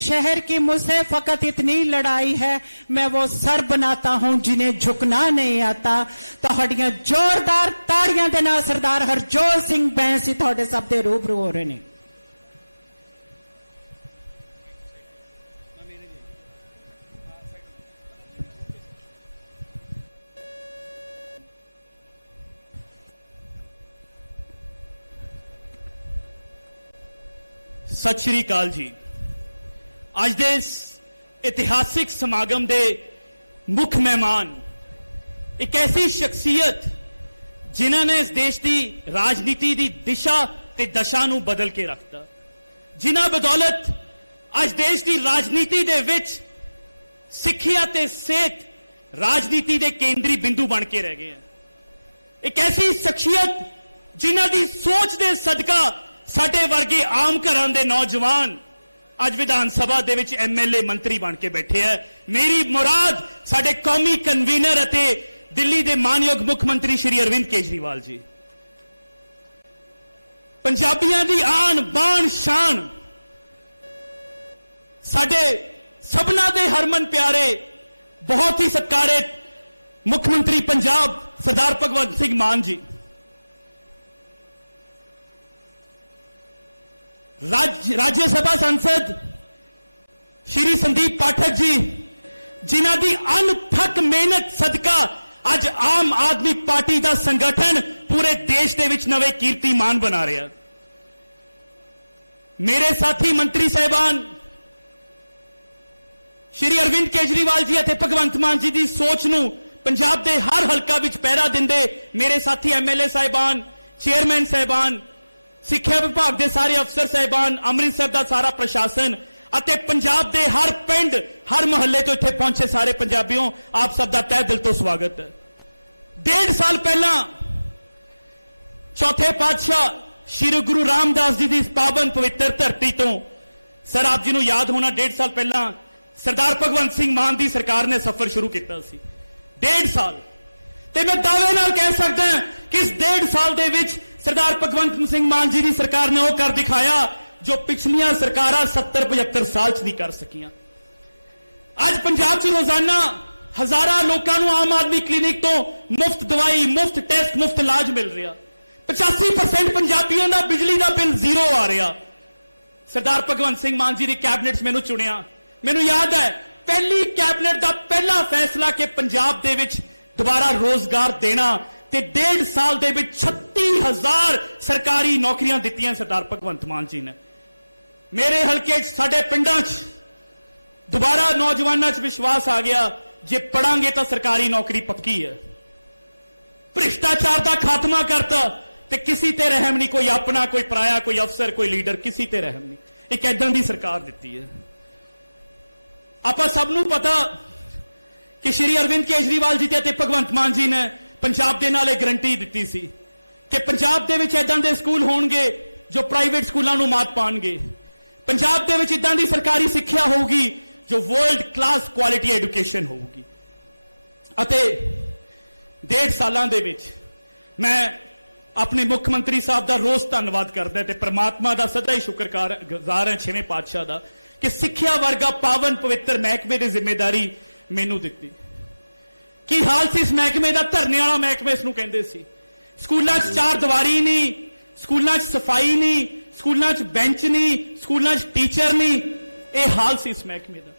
शहर की मुझसे फकत इतनी लड़ाई है, मैं वो सर बनाता हूं जिन्हें झुकना नहीं आता। ਤੁਹਾਡੀਆਂ जोरदार ताड़ियां ਦੇ ਨਾਲ सरदार हरजोत सिंह बैंसी ਤੁਹਾਡੇ ਸਭ ਦੇ रूबरू हो रहे हैं। सत श्री अकाल जी। ਅੱਜ ਦੇ ਇਸ ਇਤਿਹਾਸਿਕ ਸਮਾਗਮ ਦੇ ਮੁੱਖ ਮਹਿਮਾਨ ਇੱਕ ਐਸੀ ਸ਼ਖਸੀਅਤ ਜਿਨ੍ਹਾਂ ਨੇ ਇਸ ਦੇਸ਼ ਦੀ ਰਾਜਨੀਤੀ ਦੀ ਦਿਸ਼ਾ ਤੇ ਦਸ਼ਾ ਨੂੰ ਬਦਲ ਕੇ ਰੱਖਤਾ, ਜਿਨ੍ਹਾਂ ਬਦੌਲਤ ਅੱਜ ਦੇਸ਼ ਦੀ ਰਾਜਨੀਤੀ ਦੇ ਵਿੱਚ ਸਿੱਖਿਆ ਤੇ ਸਿਹਤ ਰਾਜਨੀਤੀ ਦੇ ਕੇਂਦਰੀ ਬਿੰਦੂ ਬਣ ਕੇ ਰਹਿ ਗਏ ਹਨ। ਇੱਕ ਐਸੀ ਸ਼ਖਸੀਅਤ ਜਿਨ੍ਹਾਂ ਦੀ ਸੋਚ ਦੇ ਸਦਕਾ ਸਾਡੇ ਵਰਗੇ ਆਮ ਘਰਾਂ ਦੇ ਨੌਜਵਾਨ ਅੱਜ ਵਿਧਾਨ ਸਭਾ ਦੇ ਵਿੱਚ ਐਮਐਲਏ ਮੰਤਰੀ ਬਣ ਕੇ ਬੈਠੇ ਹੈ। ਮੇਰੀ ਮੁਰਾਦ ਸਾਡੇ ਕੌਮੀ ਕਨਵੀਨਰ ਅਤੇ ਦਿੱਲੀ ਦੇ ਮਾਨਯੋਗ ਮੁੱਖ ਮੰਤਰੀ ਸ਼੍ਰੀ ਅਰਵਿੰਦ ਕੇਜਰੀਵਾਲ ਜੀ। ਪੰਜਾਬੀਆਂ ਦੀ ਆਨ ਬਾਣ ਸ਼ਾਨ, ਸਾਡੇ ਸਭਨਾ ਦੇ ਹਰਮਨ ਪਿਆਰੇ ਬਹੁਤ ਹੀ ਸਤਿਕਾਰਿਤ ਮੁੱਖ ਮੰਤਰੀ ਪੰਜਾਬ ਸਰਦਾਰ ਭਗਵੰਤ ਸਿੰਘ ਮਾਨ ਜੀ। राज्य सभा सांसद श्री संदीप पाठक जी, जिन्हां दी अनथक मेहनत सदका अज आम आदमी पार्टी का संगठन पूरे देश दे विच नवे कीर्तिमान बना रहा। मेरे साथी मंत्री साहिबान श्री अरविंद केजरीवाल जी अते भगवंत मान जी की सोच नूं पंजाब दे हर हलका विच पहरा दिंदे मेरे साथी एमएलए साहिबान, चेयरमैन साहिबान, सिक्ख्या विभाग के सारे अफसर साहिबान, अमृतसर का सारा प्रशासन अते पंजाब के हर पिंड हर मोहल्ले तो इत्थे पहुंचे सारे पंजाबियों, आप सब का तह दिल तो स्वागत है। 1.5 साल पहला चौथे पातशाह श्री गुरु रामदास जी की पावन पवित्र धरती तो सर आप जी को याद होना 1.5 साल पहला सरदार भगवंत सिंह मान की सरकार ने सफर शुरू किया सी। 1.5 साल ते मैं दावे नाल कह सकता कि इस 1.5 साल दे विच सरदार भगवंत सिंह मान जी की सरकार ने वह कर दिखाया जो पिछलियां सरकारां 70-75 साल च नहीं कर सकियां। अज पंजाब च रोजाना हजारां लोगों को आम आदमी क्लिनिक तो मुफ्त दवाई, मुफ्त टेस्ट, मुफ्त इलाज मिल रहा। 85% पंजाबियों का बिजली का बिल जीरो आ रहा। सरदार भगवंत सिंह मान जी की कैबिनेट मैनू चुनिया, मैनू याद है पहली कैबिनेट का पहला फैसला कि पंजाब दे विच दोबारा रोजगार देना ते 1.5 साल दे विच 36,000 सरकारी नौकरियां दित्तियां सरदार भगवंत मान जी ने। मेरे हलके साडे पिंडां च दोबारा नौजवानों च विश्वास आ गया, जे पढ़ांगे तो सरकारी नौकरी पक्की है। भ्रिष्टाचार का खात्मा करता ते किसी ते रहम नहीं, कोई अपना कोई पराया, कोई अफसर कोई लीडर, किसी ते रहम नहीं। एक इदां दी सरकार दित्ती है। आपां सब नूं पता कि श्री अरविंद केजरीवाल जी ते भगवंत मान जी ने पंजाब दे नाल गारंटी दित्ती सी कि पंजाब दे विच इदां दे स्कूल होणगे जो प्राइवेट स्कूलों नूं मात पाणगे। पंजाब दे विच इदां दी सरकारी सिक्ख्या होगी जो वर्ल्ड क्लास क्वालिटी एजुकेशन होगी। अते 1.5 सालां दे विच मैं अपने मुख मंत्री साहब का रोज धन्नवाद करदा ते परमात्मा का सदा ही शुक्रगुजार है 6वें पातशाह का कि सिक्ख्या वर्गा पावन पवित्र महकमे की जिम्मेदारी मैनू दित्ती। की हाल सी इस महकमे का? धरने वाला महकमा इसनूं कहंदे सी। स्कूलों च चार दीवारी नहीं, स्कूलों च सफाई नहीं, स्कूलों च बेंच नहीं, स्कूलों च टीचर नहीं। यह हाल सी इस महकमे का।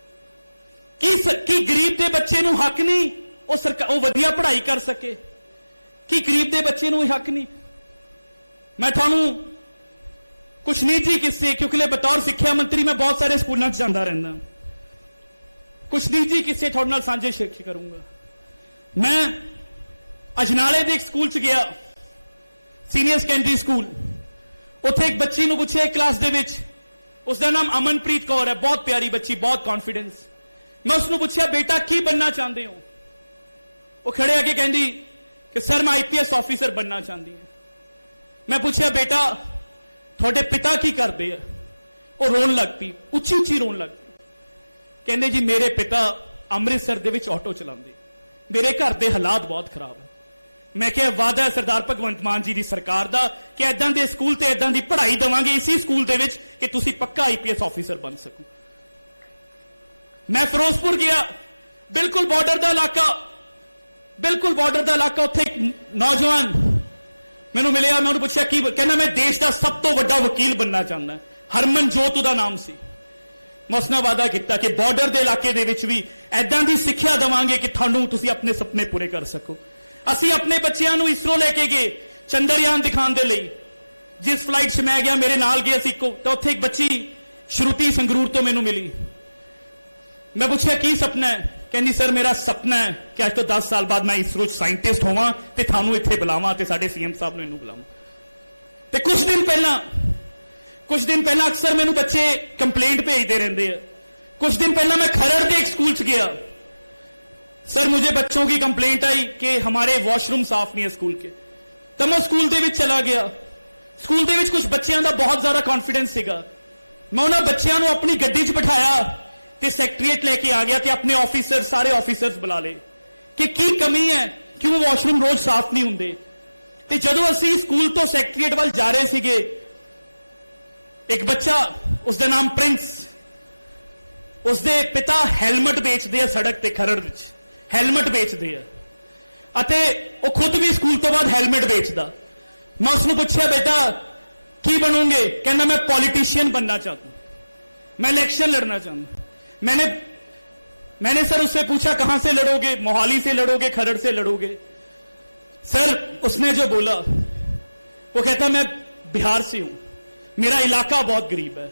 की गरीब के बच्चे नूं हक नहीं वो वधिया पढ़ाई कर सके? कि गरीब के बच्चे नूं हक नहीं? मैं तुहानूं कुछ निजी किस्से, क्योंकि बतौर सिक्ख्या मंत्री मैं बहुत सारे स्कूलों च जांदा रहिंदा, कुछ निजी किस्से तुहाडे नाल साझे शेयर करूंगा। मैं अजनाले दे एक स्कूल च गया, सीनियर सैकेंडरी स्कूल। उत्थे एक बच्ची नूं पुछिया क्लास दे विच, उसका नाम अमनप्रीत कौर है, बहुत प्यारी बच्ची, बहुत कॉन्फिडेंस। मैं उसनूं पुछिया बेटा की बनना चाहते हो? वो खड़े आके कहंदी कि सर मैं IPS ऑफिसर बनना चाहती हूं। मैं पूछा बेटा थोड़े पिता की करते हैं? वो रोन लग पई, उच्ची उच्ची रोन लग पई। कहंदे जी मेरे पिता अमृतसर दे विच ऑटो चलाते, मेरे घर के हालात बहुत खराब है। मैं क्या वादा है सरदार भगवंत मान जी की सरकार का कि इदां दे स्कूल ते इदां दी पढ़ाई देवांगे इसी स्कूल दे विच कि तुसीं पक्का IPS ऑफिसर बन सको। मैं फिरोजपुर गया, बिल्कुल बॉर्डर का इलाका, बिल्कुल बॉर्डर का इलाका। उत्थे एक नौजवान मैनू मिलिया, मैं उन्हें पूछा की कहना मैं देश का सब तो बड़ा वकील बनना चाहता। हरमनजोत उहदा नाम सी। मैं उस नाल वादा किया कि बॉर्डर के इलाके दे विच भी ऐदां दी सिक्ख्या देवांगे कि तुहानूं तुसीं अपने सपने पूरे कर सको। असीं अपने बच्चिआं नूं इसरो लैके गए चंद्रयान दिखाउण दे लई। जिस फ्लाइट 'च मैं गया, मेरे नाल गए सी तो उत्थे एक बच्ची श्रुति संगरूर तो मैनू मिली। मैं पूछा की सपना है? कहनी सर मेरा सपना है कि अज तो 10 साल बाद मैं इसरो साइंटिस्ट होवां ते थानू इत्थे बुलावां ते साडे सीएम साहब नूं इनू बुलावां। ते कुछ दिन पहला अक्सर मैनू बच्चे कंप्लेंट भेजते रहते हैं। कुछ दिन पहला मैं खरड़ के एक स्कूल च गया। सर मुझे बच्चों की कंप्लेंट आई कि हमारे वॉशरूम साफ नहीं है स्कूल के। तब मैं स्कूल दे विच चला गया। स्कूल दे विच कुछ बच्चों का बहुत ज्यादा कॉन्फिडेंस सीगा। मैं उन्होंने बच्चों को अपनी गड्डी च बिठाया ते सैकटरीएट लेके आ गया ते अपने ऑफिसर सारे ऑफिसर्स बुला ले कि की कमी है, क्यों वॉशरूम रोज साफ नहीं होंगे। ते जदों असीं स्कूल तो सैकटरीएट वाल जा रहे सीगे, एक बच्चा उसका नाम प्रिंस, उसके पिता हेलमेट बेचते हैं सड़क ते खरड़ विच, हेलमेट बेचते हैं अते वो खुद भी स्कूल तो बाद हेलमेट बेचता। मैं उसको पूछा बेटा की बनोगे? कहना मैं पॉलिटिशियन बनना चाहता हूं, मैं इलेक्शन लड़ना चाहता। मैंने सर उससे पूछा कहां से लड़ोगे? मोहाली से लड़ोगे, खरड़ से लड़ोगे? सर उसने जो बोला वो कहता मैं बिहार से हूं, मेरा इलाका बहुत गरीब है,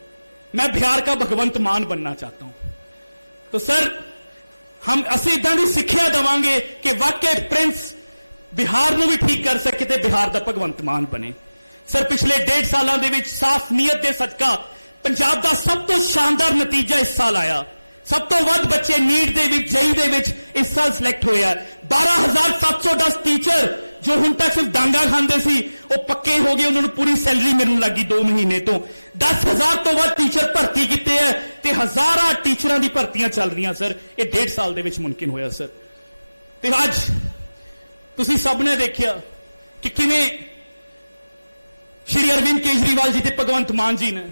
मैं बिहार का भगवंत मान बनना चाहता हूं। तो सर हम असीं इदां दी सिक्ख्या देवांगे कि वाकई प्रिंस बिहार नूं भी ठीक कर सके ते बिहार दा भगवंत मान बने। सर पिछले 1.5 सालों दे विच साफ नीयत दे सदका पंजाब दा सब तो शानदार नतीजा इस साल आया। सब तो वध बच्चे नीट दे विच, जेई दे विच इस साल सिलेक्ट होए आ। 12,710 टीचर जो हुण तक सिर्फ डांगा खांदे सी वो पक्के हो गए, उन्होंने पूरी सैलरी मैनूं लगी 2 महीने तो। 10,000 तो वध टीचर भर्ती किते हैं ते हज़ारां टीचरां दी भर्तियां चल रही सर। ये 1.5 साल दे विच मुमकिन होया सर। ते अज तुसीं सब ने देखिया कि किवें श्री अरविंद केजरीवाल जी ते भगवंत मान जी ने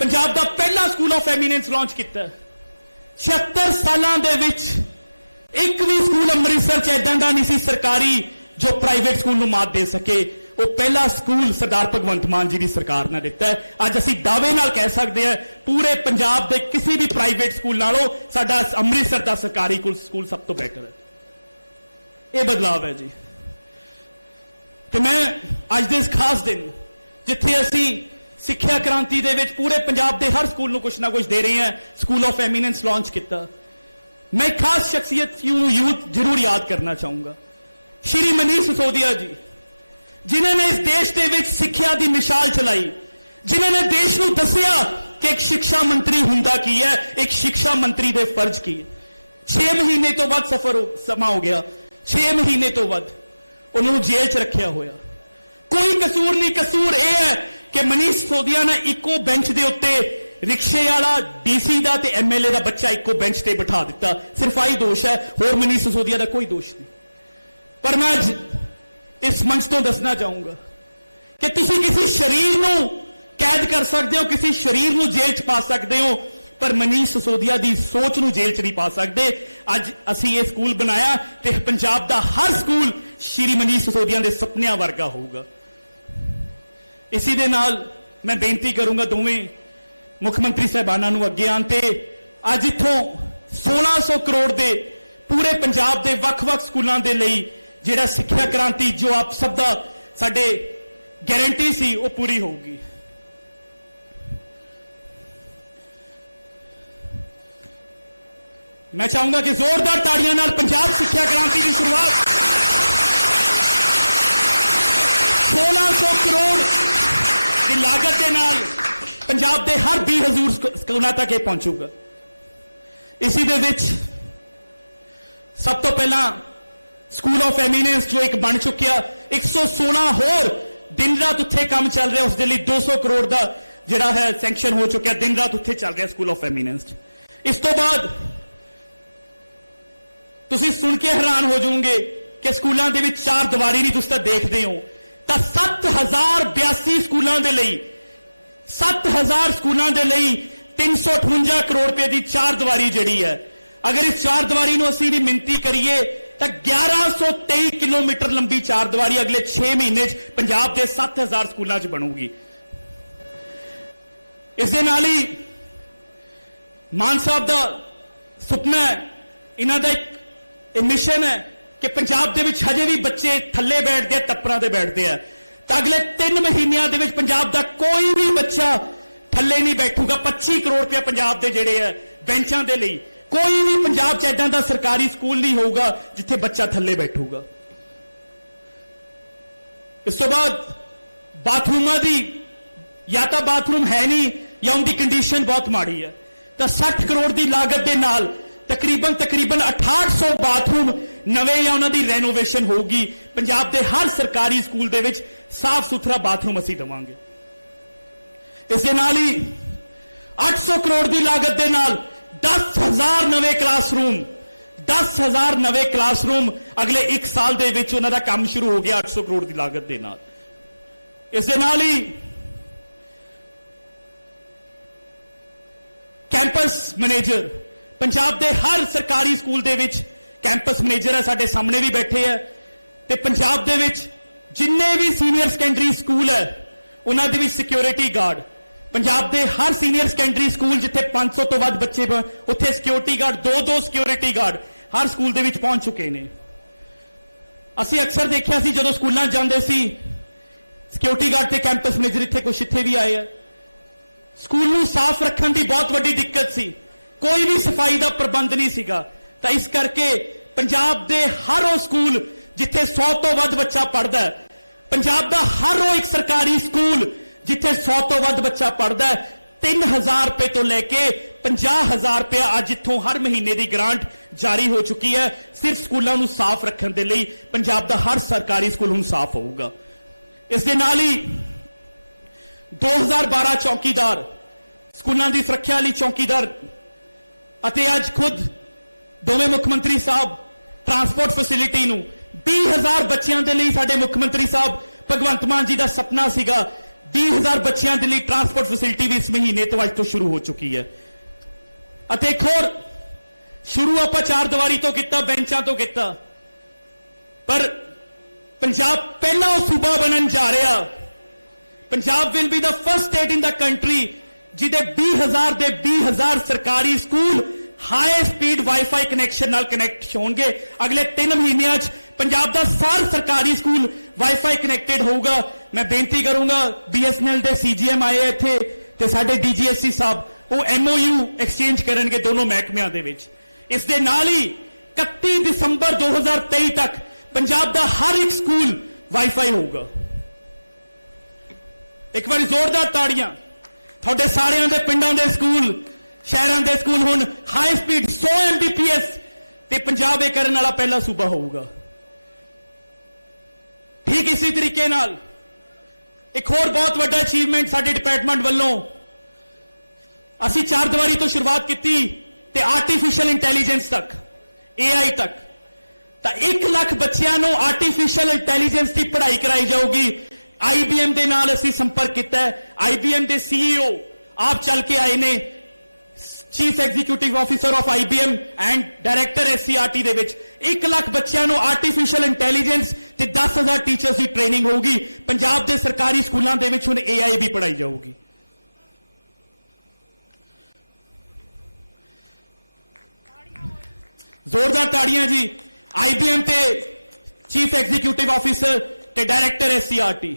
पंजाब दा पहला स्कूल ऑफ एमिनेंस लॉन्च किया। 76 सालों दे विच एक भी स्कूल अमृतसर च ऐदां दा नहीं सी सरकारी जो प्राइवेट स्कूल नूं मात दे सके। वो पहला स्कूल सरदार भगवंत मान जी की सरकार ने दिता है। अज असीं दावे नाल कह सकते हैं पूरे पंजाब के किसी भी प्राइवेट स्कूल नालों साडा अमृतसर का सरकारी स्कूल सब तो बेहतर है। यह बदलाव है जी। तो मैं अज दे इस खास दिन जिथे असीं सिक्ख्या क्रांति दे विच पूरे पंजाब के हर स्कूल नूं कुछ ना कुछ दे रहे हैं, स्कूल ऑफ एमिनेंस लॉन्च किया। मैं एक खास शख्सियत यूथ जरूर याद करना चाहूंगा, श्री मनीष सिसोदिया जी, जिन्होंने इस देश के विच सिक्ख्या की मिसाल चलाई, जिन्होंने देश नूं दसिया कि एक शिक्षा मंत्री हुंदा की है, एक शिक्षा मंत्री दे फर्ज की है। 6 महीने तो बाद समा हो गया, 6 महीने तो बाद उन्होंने जेल च रखिया होया। कोई कसूर नहीं, कसूर यह है कि मनीष सिसोदिया ने इको बेंच के उत्ते रिक्शे वाला डीसी का ते एमएलए का बच्चा इको बेंच ते बिठा दिता। सिर्फ आई दोष है, होर मनीष सिसोदिया का कोई दोष नहीं। पर मैं अज इस मंच तो दसना चाहूंगा कि तुसी किसी शरीर नूं कैद कर सकते हो, किसी शरीर नूं जेल च पा सकते हो, पर मनीष सिसोदिया की सोच नूं जेल च नहीं पा सकते। अज असीं ये स्कूल बनाया ते पंजाब दा हर स्कूल श्री मनीष सिसोदिया के सपनियां वर्गा होगा। इसी दे नाल मैं बेनती करूंगा दोवें मुख्यमंत्री साहबाना नूं अगे आण ते अज इत्थों 1600 करोड़ दे पूरे पंजाब के वक्-वक् स्कूलों के लिए जिहड़ा सिक्ख्या क्रांति जो आप सब दा साडे गारंटी सी वो पूरी होगी। मैं चाहूंगा कि जोरदार ताड़ियां नाल पंजाब सिक्ख्या क्रांति की शुरुआत 1600 करोड़ की लागत के नाल पंजाब के हर 20,000 स्कूलों तक ये पहुंचूगा। इसी दे विच सब तो पहला स्कूल ऑफ एमिनेंस जो एक बन चुकिया, 116 होर दिन रात उत्थे काम चल रहा, उसके लिए 200 करोड़ का जिहड़ा है सैंक्शन हो चुका, दिन रात उत्थे चल रहा स्कूल ऑफ एमिनेंस। इस तो बाद तुसीं सुन के हैरान हो जाओगे कि स्कूलों के विच 4 दीवारी नहीं तुसीं तां देखदे हो तो 7082 स्कूलों के लिए 7000 स्कूलों के लिए 358 करोड़ रुपए की चार दीवारी जिहड़ी है, अगर इस चार दीवारी नूं असीं भी मिनती करिए तो 1123 किलोमीटर लंबी चार दीवारी अगले 6 महीने पंजाब के 7000 स्कूलों च बनूगी। इस दे नाल ही मान साहब का सुपना है, इन्हां दा एक मिशन है कि पंजाब दे विच हजे भी बच्चे थल्ले बैठते हैं, टप्परां ते बैठते हैं, तो अगले 3 महीनों दे विच पंजाब दा कोई भी बच्चा थल्ले नहीं बैठूगा। 25 करोड़ रुपया पंजाब दे जिहड़े है बेंचां दे लई, कोई भी पंजाब च इदां दा सरकारी स्कूल नहीं होगा जिथे बच्चा थल्ले बैठूगा। इस तो बाद बाथरूमां दी या तो बाथरूम है नहीं या उनकी कंडीशन बहुत माड़ी है, तो 60 करोड़ की लागत के नाल तकरीबन 6800 बाथरूम नवे या उन्होंने रेनोवेशन होगी। पंजाब के हर सरकारी स्कूल दे विच साफ सुथरा बाथरूम असीं देवांगे। इस दे नाल ही 800 करोड़ की लागत के नाल 10,000 नवे क्लासरूम, 10,000 नवे क्लासरूम अगले 1 साल दे विच उन्हां दा काम शुरू हो गया 800 करोड़ की लागत के नाल। इस दे नाल ही कैंपस मैनेजर, पंजाब के हर सरकारी स्कूल दे विच कैंपस मैनेजर है, साडे सामने भी बैठे है, ते पंजाब दे विच जिन्ने भी सीनियर सैकेंडरी स्कूल है उन्हां दे विच सिक्योरिटी गार्ड, पंजाब के हर सीनियर सैकेंडरी स्कूल जिथे 500 तो वध बच्चे उत्थे सिक्योरिटी गार्ड, 2-2 सिक्योरिटी गार्ड हर स्कूल दे विच पहुंच चुके ने। असीं अक्सर देखिया सी जदों स्कूलां जांदे सी सिक्योरिटी गार्ड ते कैंपस मैनेजर इत्थे कुछ इत्थे भी आए है। स्कूल नूं साफ रखण दी बहुत वड्डी दिक्कत सी, कोई भी सफाई का प्रबंध नहीं सीगा, तो इस करके पंजाब के हर वो स्कूल जिथे 100 तो वध बच्चा पढ़ता है, पंजाब का हर वो एक सरकारी स्कूल जिथे 100 तो वध बच्चा पढ़ता है, 3000 रुपए तो लैके 50,000 रुपया अज इत्थों हर महीने की ग्रांट जारी हो चुकी है सिर्फ स्कूलों को साफ रखने के लिए। पंजाब का हर सरकारी स्कूल हुण साफ होगा। इस दे नाल ही 2012 चौकीदार, स्कूलों की सुरक्षा लई चौकीदार, अते अज खुद दोवें मुख्यमंत्री साहब ट्रांसपोर्ट फैसिलिटी नूं 20,000 बच्चों के लिए साडे मुख्यमंत्री साहब भगवंत मान जी का सपना सीगा 20,000 बच्चों के लिए ट्रांसपोर्ट फैसिलिटी भी इस महीने तो अज तो शुरू हो चुकी है। अते एक होर शुरू आपां चार दीवारी तो किया, बेंचां तो किया, पर पंजाब पहला वो सूबा बनन जा रहा। Punjab will be the first state in the country जिदे 20,000 दे 20,000 सरकारी school high speed wifi connection नाल कनैक्ट होंगे। अगले 3 महीनों पंजाब का सार सरकारी स्कूल वाईफाई कनैक्टेड होगा। मैं बेनती करूंगा BSNL के CGM आए इत्थे ते साडे DGSC साहब वो MOU एक्सचेंज करनगे दोनों महकमियां दे विच। इस दे नाल ही 31 दिसंबर 2023 तक पंजाब का हर एक स्कूल वाईफाई होगा। एक बार जोरदार ताड़ियां थोड़े सारियां दे पिंडां दे स्कूल, शहरां दे स्कूल हुण हाई स्पीड 100 MBPS ते पंजाब ये करने वाला पहला सूबा होगा। ठीक इसी तरीके नाल एक होर बहुत बड़ा अचीवमेंट साडे डिपार्टमेंट वालों असी चार दीवारी तो शुरुआत की ते आर्टिफिशियल इंटैलीजेंस तक AI तक तो 1 लाख बच्चों को आर्टिफिशियल इंटैलीजेंस की पढ़ाई कराई जाऊगी। IBM के नाल असी संपर्क किया है, IBM के CEO आप चल के आए ने, chief executive officer of IBM and director SCRT दे विच 1 लाख बच्चों को आर्टिफिशियल इंटैलीजेंस ते 10,000 टीचर्स की ट्रेनिंग होगी। पंजाब के सरकारी स्कूलों के विच हुण AI भी पढ़ाई जाऊगी। जोरदार ताड़ियां जी IBM ते चीफ एग्जीक्यूटिव ऑफिसर ते डायरेक्टर SCRT।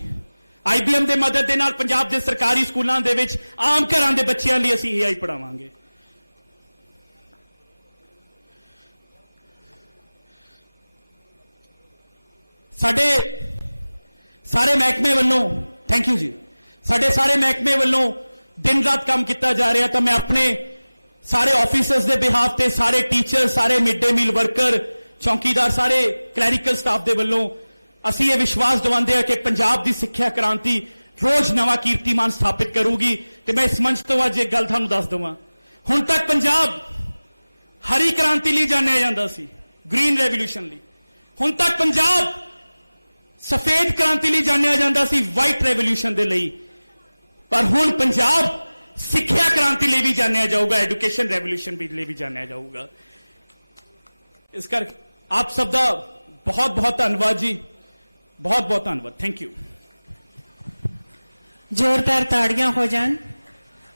IBM के मदद के नाल पंजाब के सरकारी स्कूलों के विच आम घरां दे बच्चों लई असीं AI पढ़ावांगे। साडे सारे महकमे वालों थैंक यू जी, साडे सारे महकमे वालों दिन रात काम किया जा रहा। तो मैं अपने सारे ऑफिसर्स के बिहाफ से सारे टीचर, सारे मिड डे मील वर्कर, चौकीदार, सारे क्लैरिकल स्टाफ के वालों असी ये विश्वास दिवाते हैं कि पंजाब की सिक्ख्या क्रांति रोज नवा कीर्तिमान स्थापित करूगी। तो मैं इस मंच तो अज एक गल थानू दस देवां, हुण तक पंजाब हरी क्रांति लिए जानिया जाता सी, ग्रीन रेवोल्यूशन लिए। हुण तक पंजाब सफेद क्रांति लिए जानिया जाता सी, वाइट रेवोल्यूशन के लिए। पर हुण पंजाब ਸਿੱਖਿਆ ਕ੍ਰਾਂਤੀ ਲਈ ਵੀ ਜਾਣਿਆ ਜਾਊਗਾ, ਐਜੂਕੇਸ਼ਨ ਰੈਵੋਲੂਸ਼ਨ ਵੀ ਲਈ ਵੀ ਜਾਣਿਆ ਜਾਊਗਾ। ਇਸ ਕਰਕੇ ਆਪ ਸਭ ਦਾ ਬਹੁਤ ਬਹੁਤ ਧੰਨਵਾਦ ਜੀ, ਬਹੁਤ ਬਹੁਤ ਧੰਨਵਾਦ। Thank you. ਜ਼ੋਰਦਾਰ ਤਾੜੀਆਂ ਹੋ ਜਾਣ।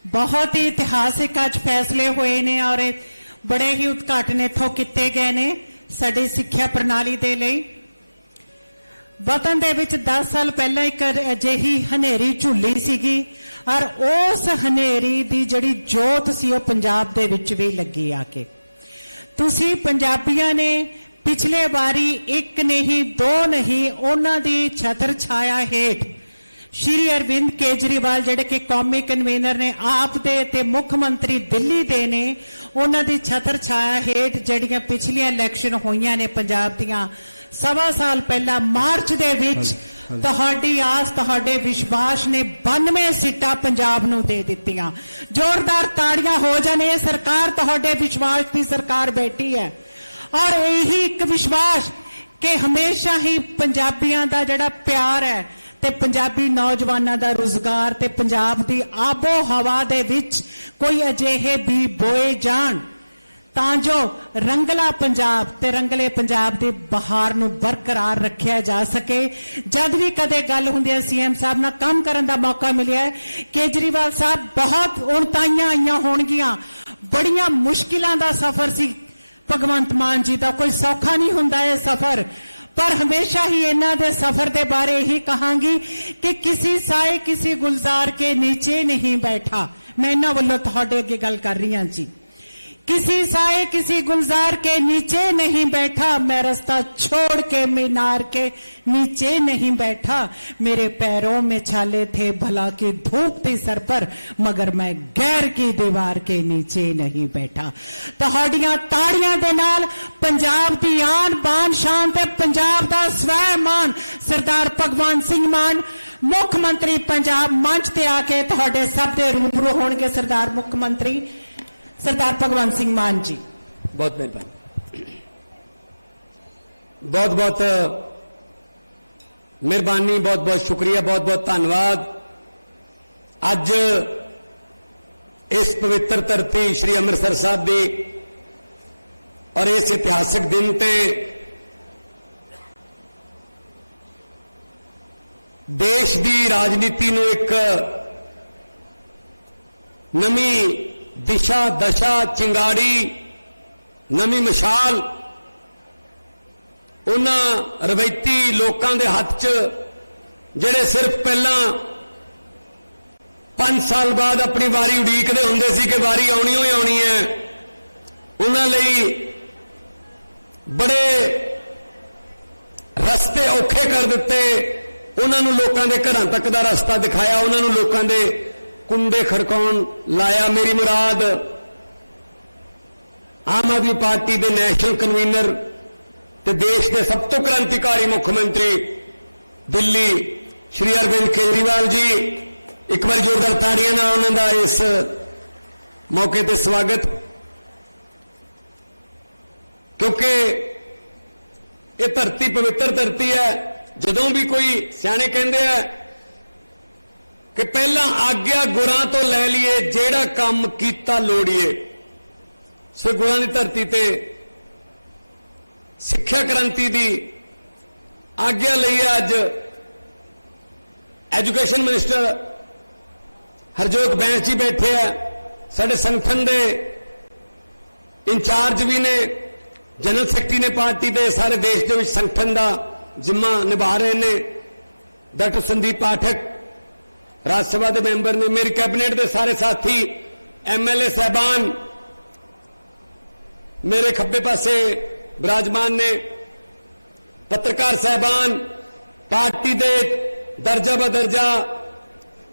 ਬਹੁਤ ਹੀ ਇਤਿਹਾਸਿਕ ਅੱਜ ਫੈਸਲੇ ਹੋਏ ਨੇ ਔਰ ਇਹ ਬੜੇ ਹੀ ਉਦਘਾਟਨ ਇੱਥੋਂ ਕੀਤੇ ਗਏ ਨੇ ਸਾਡੀ ਸਿੱਖਿਆ ਪ੍ਰਣਾਲੀ ਦੇ ਲਈ। ਵਤਨ ਦੇ ਵਿੱਚ 10 ਸਾਲ ਪਹਿਲਾਂ ਇੱਕ ਅਜਿਹੀ ਹਨੇਰੀ ਝੁੱਲੀ ਸੀਗੀ ਔਰ ਉਸ ਹਨੇਰੀ ਦੀ ਜਿਹੜੀ ਜੋਤ ਸੀ ਉਹ ਪੰਜਾਬ ਦੇ ਵਿੱਚ ਵੀ ਲੱਗੀ ਆ ਕੇ। ਤੁਸੀਂ ਪੰਜਾਬੀਆਂ ਨੇ ਪਿਛਲੇ ਵਾਰੀ ਇੱਕ ਨਹੀਂ ਦੋ ਨਹੀਂ ਉਹਨਾਂ ਦੀ ਛਤਰ ਛਾਇਆ ਹੇਠ ਸ਼੍ਰੀ ਅਰਵਿੰਦ ਕੇਜਰੀਵਾਲ ਜਿਹੜੇ ਕਿ ਕੌਮੀ ਕਨਵੀਨਰ ਨੇ ਆਪ ਦੇ ਤੇ ਮੁੱਖ ਮੰਤਰੀ ਦਿੱਲੀ ਦੇ ਨੇ, ਉਹਨਾਂ ਦੀ ਛਤਰ ਛਾਇਆ ਹੇਠ ਜਿਹੜੀਆਂ ਪਿਛਲੀਆਂ ਇਲੈਕਸ਼ਨ ਹੋਈਆਂ ਨੇ ਪੰਜਾਬ ਦੀਆਂ 1.25 ਸਾਲ ਪਹਿਲਾਂ ਮਾਰਚ ਦੇ ਵਿੱਚ ਤੁਹਾਡੀ ਆਸ ਤੁਹਾਡੇ ਵਿਸ਼ਵਾਸ ਨੇ 92 ਸੀਟਾਂ ਪੰਜਾਬ ਨੂੰ ਦੇ ਦਿੱਤੀਆਂ। ਜ਼ੋਰਦਾਰ ਤਾੜੀਆਂ ਹੋ ਜਾਣ। ਇਹ ਸਰਕਾਰ ਤੁਹਾਡੇ ਵਿਸ਼ਵਾਸ ਦੀ ਸਰਕਾਰ ਬੈਠੀ ਹੈ ਔਰ ਇਹੀ ਇੱਕ ਵਿਸ਼ਵਾਸ ਕਿ ਹਮੇਸ਼ਾ ਹੀ ਪੰਜਾਬੀਆਂ ਦਾ ਜਿਹੜਾ ਪਿਆਰ ਹੈ ਤੇ ਪੰਜਾਬੀ ਨੌਜਵਾਨਾਂ ਦਾ ਰੁਜ਼ਗਾਰ ਤੇ ਪੰਜਾਬ ਦੀ ਆਬੋ ਹਵਾ ਦੇ ਵਿੱਚ ਕੋਈ ਅਜਿਹੇ ਵੀ ਬੋਏ ਜਾਣ ਤਾਂ ਜੋ ਰੰਗਲਾ ਪੰਜਾਬ ਤੇ ਰੰਗਲੇ ਪੰਜਾਬ ਦੀ ਬਹਾਰ ਨੂੰ ਬਰਕਰਾਰ ਰੱਖਿਆ ਜਾ ਸਕੇ। ਜਦ ਵੀ ਕਦੇ ਗੱਲ ਹੁੰਦੀ ਹੈ ਸੀਐਮ ਸਾਹਿਬ ਨਾਲ ਕੰਮ ਕਰਨ ਦਾ ਮੌਕਾ ਮਿਲਿਆ ਹੈ, ਕੇਜਰੀਵਾਲ ਸਾਹਿਬ ਬਹੁਤ ਉਣਤਾਈਆਂ ਆਈਆਂ ਹੋਣਗੀਆਂ, ਬੜੀਆਂ ਮੁਸ਼ਕਿਲਾਂ ਦਾ ਸਫ਼ਰ ਸੀ ਭਗਵੰਤ ਮਾਨ ਜੀ ਦਾ, ਕੋਈ ਸੌਖਾ ਨਹੀਂ ਹੁੰਦਾ ਇਹ ਸਫ਼ਰ, पर हमेशा ही इन्हां दे सफर के बारे ही कहांगी कि किसी साए किसी गुलजार के नीचे नहीं बैठा। मैं इन्हां वल्लों तुहाडे अगे गल कर रही हां जी। किसी साए किसी गुलजार के नीचे नहीं बैठा, मैं रास्ता छोड़ के मीनार के नीचे नहीं बैठा। मेरे पैरों में छाले थे भला की धूप थी सर पर, मगर मैं गैर की दीवार के नीचे नहीं बैठा। तुहाडियां ताड़ियां दे नाल पंजाब दी आन बान शान ते पंजाब दा स्वैमान सरदार भगवंत सिंह मान मुख मंत्री पंजाब मंच ते आके तुहाडे सब दे रूबरू होणगे। सरदार मुख मंत्री सरदार भगवंत सिंह मान जी, बहुत मेहरबानी, बहुत बहुत मेहरबानी, बहुत बहुत शुक्रिया, बहुत बहुत धन्यवाद। अज इस पवित्र धरती श्री अमृतसर साहब दी और इस इतिहासिक दिन ते देश की राजनीति नूं एक नवी दिशा दशा चिंगाड़ी नवी मिसाल उन्हां रवायती लोकां दे हथ च जिहड़े सिर्फ पहला 5 साल बाद अपनी वारी उड़ीकदे हुंदे सी कि वारी आउणी ही आउणी है, उन्हां लई बड़े रस्ते औखे कर दिते, उन्हां नूं लोकां दे घरां तक दा रस्ता दिखाया, उन्हां नूं लोकां दे कुंडे खड़काउण लाया। मेरी मुराद आम आदमी पार्टी के नैशनल कन्वीनर ते देश के सब तो क्रांतिकारी मुख्यमंत्री दिल्ली श्री अरविंद केजरीवाल जी, एक बार जोरदार ताड़ियां नाल उन्हां दा इस मौके ते स्वागत, क्योंकि ये धरती पवित्र धरती है। जदों भी कोई सियाणे कहंदे हैं कि पहला आग्या गुरां तो लै लीए जेड़ा काम कीता लोड़िए, सो गुरां दी धरती ते सिक्ख्या क्रांति दी आग्या लई अज एजुकेशन मिनिस्टर हरजोत बैंस जी बैठे हैं, साडे संगठन दे इंचार्ज भी ने, जनरल सैकटरी ने पार्टी दे सारे देश दे विच संगठन दा जिम्मा निभा रहे ने, डॉक्टर संदीप पाठक राज्य सभा के मैंबर ने, मेरी कैबिनेट के सारे साथी MLA साहबान मेरे खब्बे पासे विराजमान ने, पत्रकार साहबान, पार्टी के दर्जा बदर्जा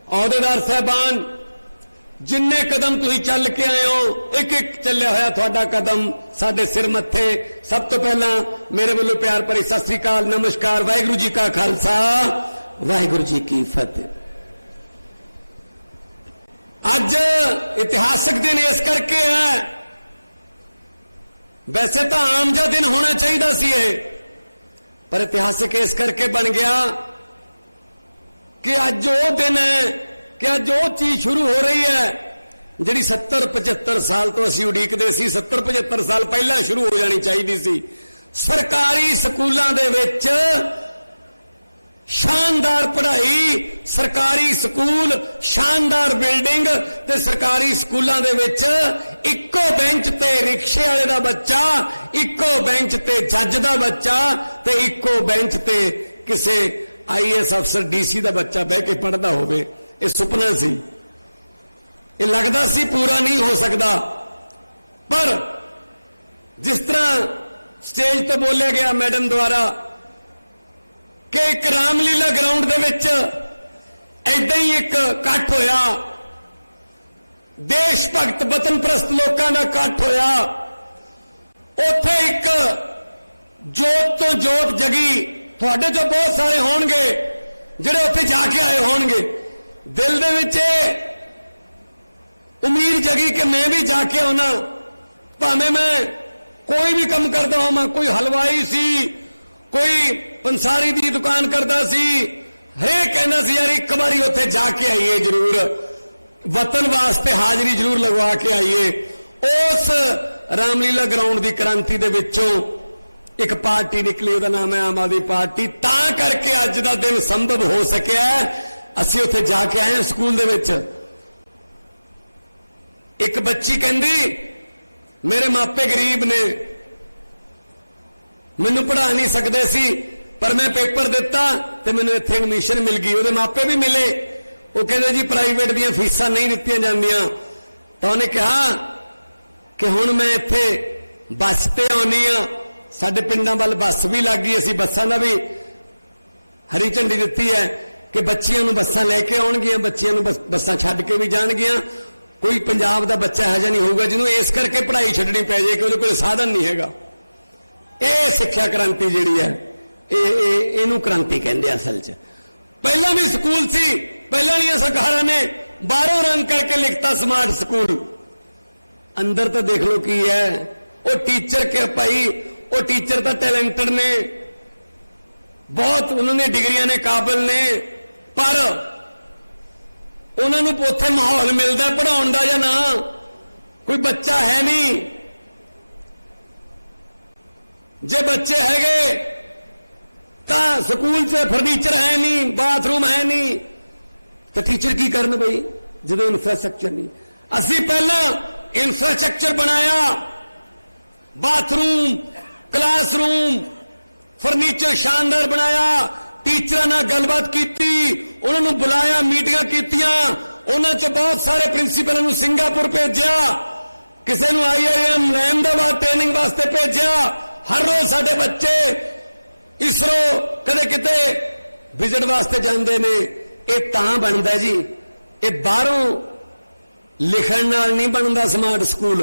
अहुदेदार साहबान, जिन्ने कदम तुसीं चल के आए हो, एक एक चलिया होया तुहाडा कदम साडे सिर मत्थे। सब तो पहला मेरे वालों प्यार भरी सत श्री अकाल, नमस्कार, वाहिगुरू जी का खालसा, वाहिगुरू जी की फतेह। अज इतिहासक दिन इस करके है, वैसे तो आम जा दिन होना चाहिए सी ये, पर इतिहासक इस करके बन गया कि अज वो दिन है कि अज वो चीज शुरू हो रही है ਜਿਹੜੀ 70-75 ਸਾਲ ਤੋਂ ਅਸੀਂ ਉਡੀਕਦੇ ਸੀ, 70-75 ਸਾਲ ਪਹਿਲਾਂ ਸ਼ੁਰੂ ਹੋ ਜਾਣੀ ਚਾਹੀਦੀ ਸੀ। ਸਰਕਾਰੀ ਸਕੂਲਾਂ ਦੇ ਵਿੱਚ शानदार पढ़ाई, सरकारी स्कूल, शानदार बिल्डिंग ते सरकारी स्कूलों दे विच इक्को बेंच ते रिक्शे वाले दा बच्चा, इक्को बेंच ते जज दा बच्चा ते इक्को बेंच ते किसे IAS अफसर DC दा बच्चा बह के पढ़दा होवे। ये सुपना सी, ये लगदा सी पूरा नहीं हो सकता। पर जिस तरह स्टेज तो बोलिया गया मैडम द्वारा कि एक रामलीला ग्राउंड दे विच ऐदां ही एक इकट्ठ होया, देश भगत वतन प्रस्त लोगों का इकट्ठ होया, उत्थे एक जोत तो जोत जगी। तुहाडे चों बहुत सारे होणगे जिहड़े उत्थे जाके आए होणगे, दिल दे विच उम्मीद जगी कि मैं भी जाके आना, भावें मैं कोई भी काम करता होवां, कोई हलवाई सी, कोई पंसारी दी दुकान करता सी, हरेक कहना सी यार एक बारी उत्थे जाके आइए, जरूर वतन वास्ते हाजरी जरूर लगवा के आइए। उस रामलीला ग्राउंड की क्रांति दे विचों एक पार्टी निकली, उसका नाम है आम आदमी पार्टी। तां करके अज दा दिन संभव हो सकिया, असीं उत्थे जाके आए हैं। स्कूल दे विच एक बच्ची कहंदी मेरे मापे गरीब ने, मैनू पढ़ा नहीं सकते सी, पर मैं पेपर दिता तो मैनू इत्थे एडमिशन मिल गई। उहदे मापे भी मिले, वो कहते जी प्राइवेट दी फीसां नहीं दित्तियां जांदियां। तो उन्हें कहा कि हुण मैं इत्थे बस ते आउणी आ, साडे पिंडां वल बस भी लग गई, असीं बसां दा भी हरी झंडी दित्ती है कि बच्चियां नूं बसां लैके आउणगीआं, बच्चियां नूं बसां छड्ड के भी जाणगीआं। कोई पंजाब दा बच्चा इहो जिहा नहीं होऊगा जिन्हों इस करके पढ़ाई छड्डनी पै जाए कि उहदे कोल साधन नहीं हैगा। ਇਹ ਸਿੱਖਿਆ ਕ੍ਰਾਂਤੀ ਜਿਹੜੀ ਹੈ ਇਹਨੂੰ ਕ੍ਰਾਂਤੀ ਕਹਿੰਦੇ ਅਸਲ 'ਚ। ਪਹਿਲਾਂ ਵੀ ਸਕੂਲ ਸੀ, ਪਹਿਲਾਂ ਵਾਲੀਆਂ ਸਰਕਾਰਾਂ ਨੇ ਬਾਹਰੋਂ ਰੰਗ ਕਰਕੇ ਲਿਖਤਾ ਸਮਾਰਟ ਸਕੂਲ, ਅੰਦਰ ਤਾਂ ਦੇਖ ਲਓ ਕੀ ਹੈ। ਉਹ ਟੀਚਰ ਕਿ ਭਾਈ ਉਹ ਟੀਚਰ ਤਾਂ ਟੈਲੈਂਟਡ ਨੇ, ਬਹੁਤ ਉਹਨਾਂ ਨੇ ਡਿਗਰੀਆਂ ਨੇ, ਕਾਬਲ ਨੇ, ਪਰ ਉਹਨਾਂ ਨੂੰ ਉੱਥੇ ਮਾਹੌਲ ਮਿਲਦਾ ਪੜਾਉਣ ਦਾ ਜਾਂ ਨਾ, ਕੋਈ ਬੱਚਾ ਹੈ ਨਹੀਂ। जे बच्चे हैगे तां स्कूल च फर्नीचर है नहीं, बाथरूम है नहीं, तो टीचर की करन भाई जो इंफ्रास्ट्रक्चर नहीं। असी पहला इंफ्रास्ट्रक्चर बनाया, बाथरूम, क्लासरूम, फर्नीचर शानदार बनाया, टीचर नाल गलबात की, उन्होंने बुलाया, मीटिंगां कीतियां, उन्हां चों बहुत सारे प्रिंसीपल नूं सिंगापुर भेजिया, किसी नूं IIM अहमदाबाद ट्रेनिंग वास्ते भेजिया। हर रोज साडे बच्चे इसरो कदे किते विजिट वास्ते जाते ने। ये तां बनदा जी, ये बाहरों लिखण नाल नहीं बनदा स्मार्ट स्कूल।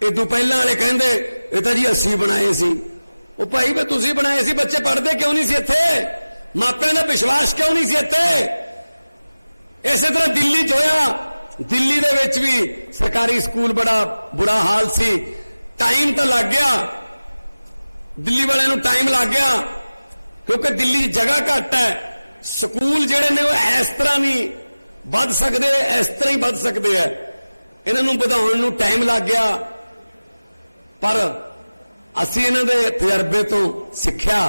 ये तो पहला वाले कहंदे ये तां जी असीं बनाए सी। ओ भाई वे तुसीं बनाए सी, बच्चे पढ़दे क्यों नहीं सी इत्थे? मापिआं दा विश्वास क्यों नहीं सी इत्थे? इसे तरह दिल्ली च होया, दिल्ली दे विच भी सरकारी स्कूल बड़ा बुरा हाल सी। टाइम तो लग गया, दिल्ली वाले नूं टाइम लग गया, क्योंकि दिल्ली जगह घट है। स्कूल जिहड़े ने इस तरह नहीं वध सकते, इस तरह ही वध सकते हैं, इन्हां नूं वधाउण नूं टाइम लग गया। पर असीं इन्हां दे तजर्बे तो सिक्ख्या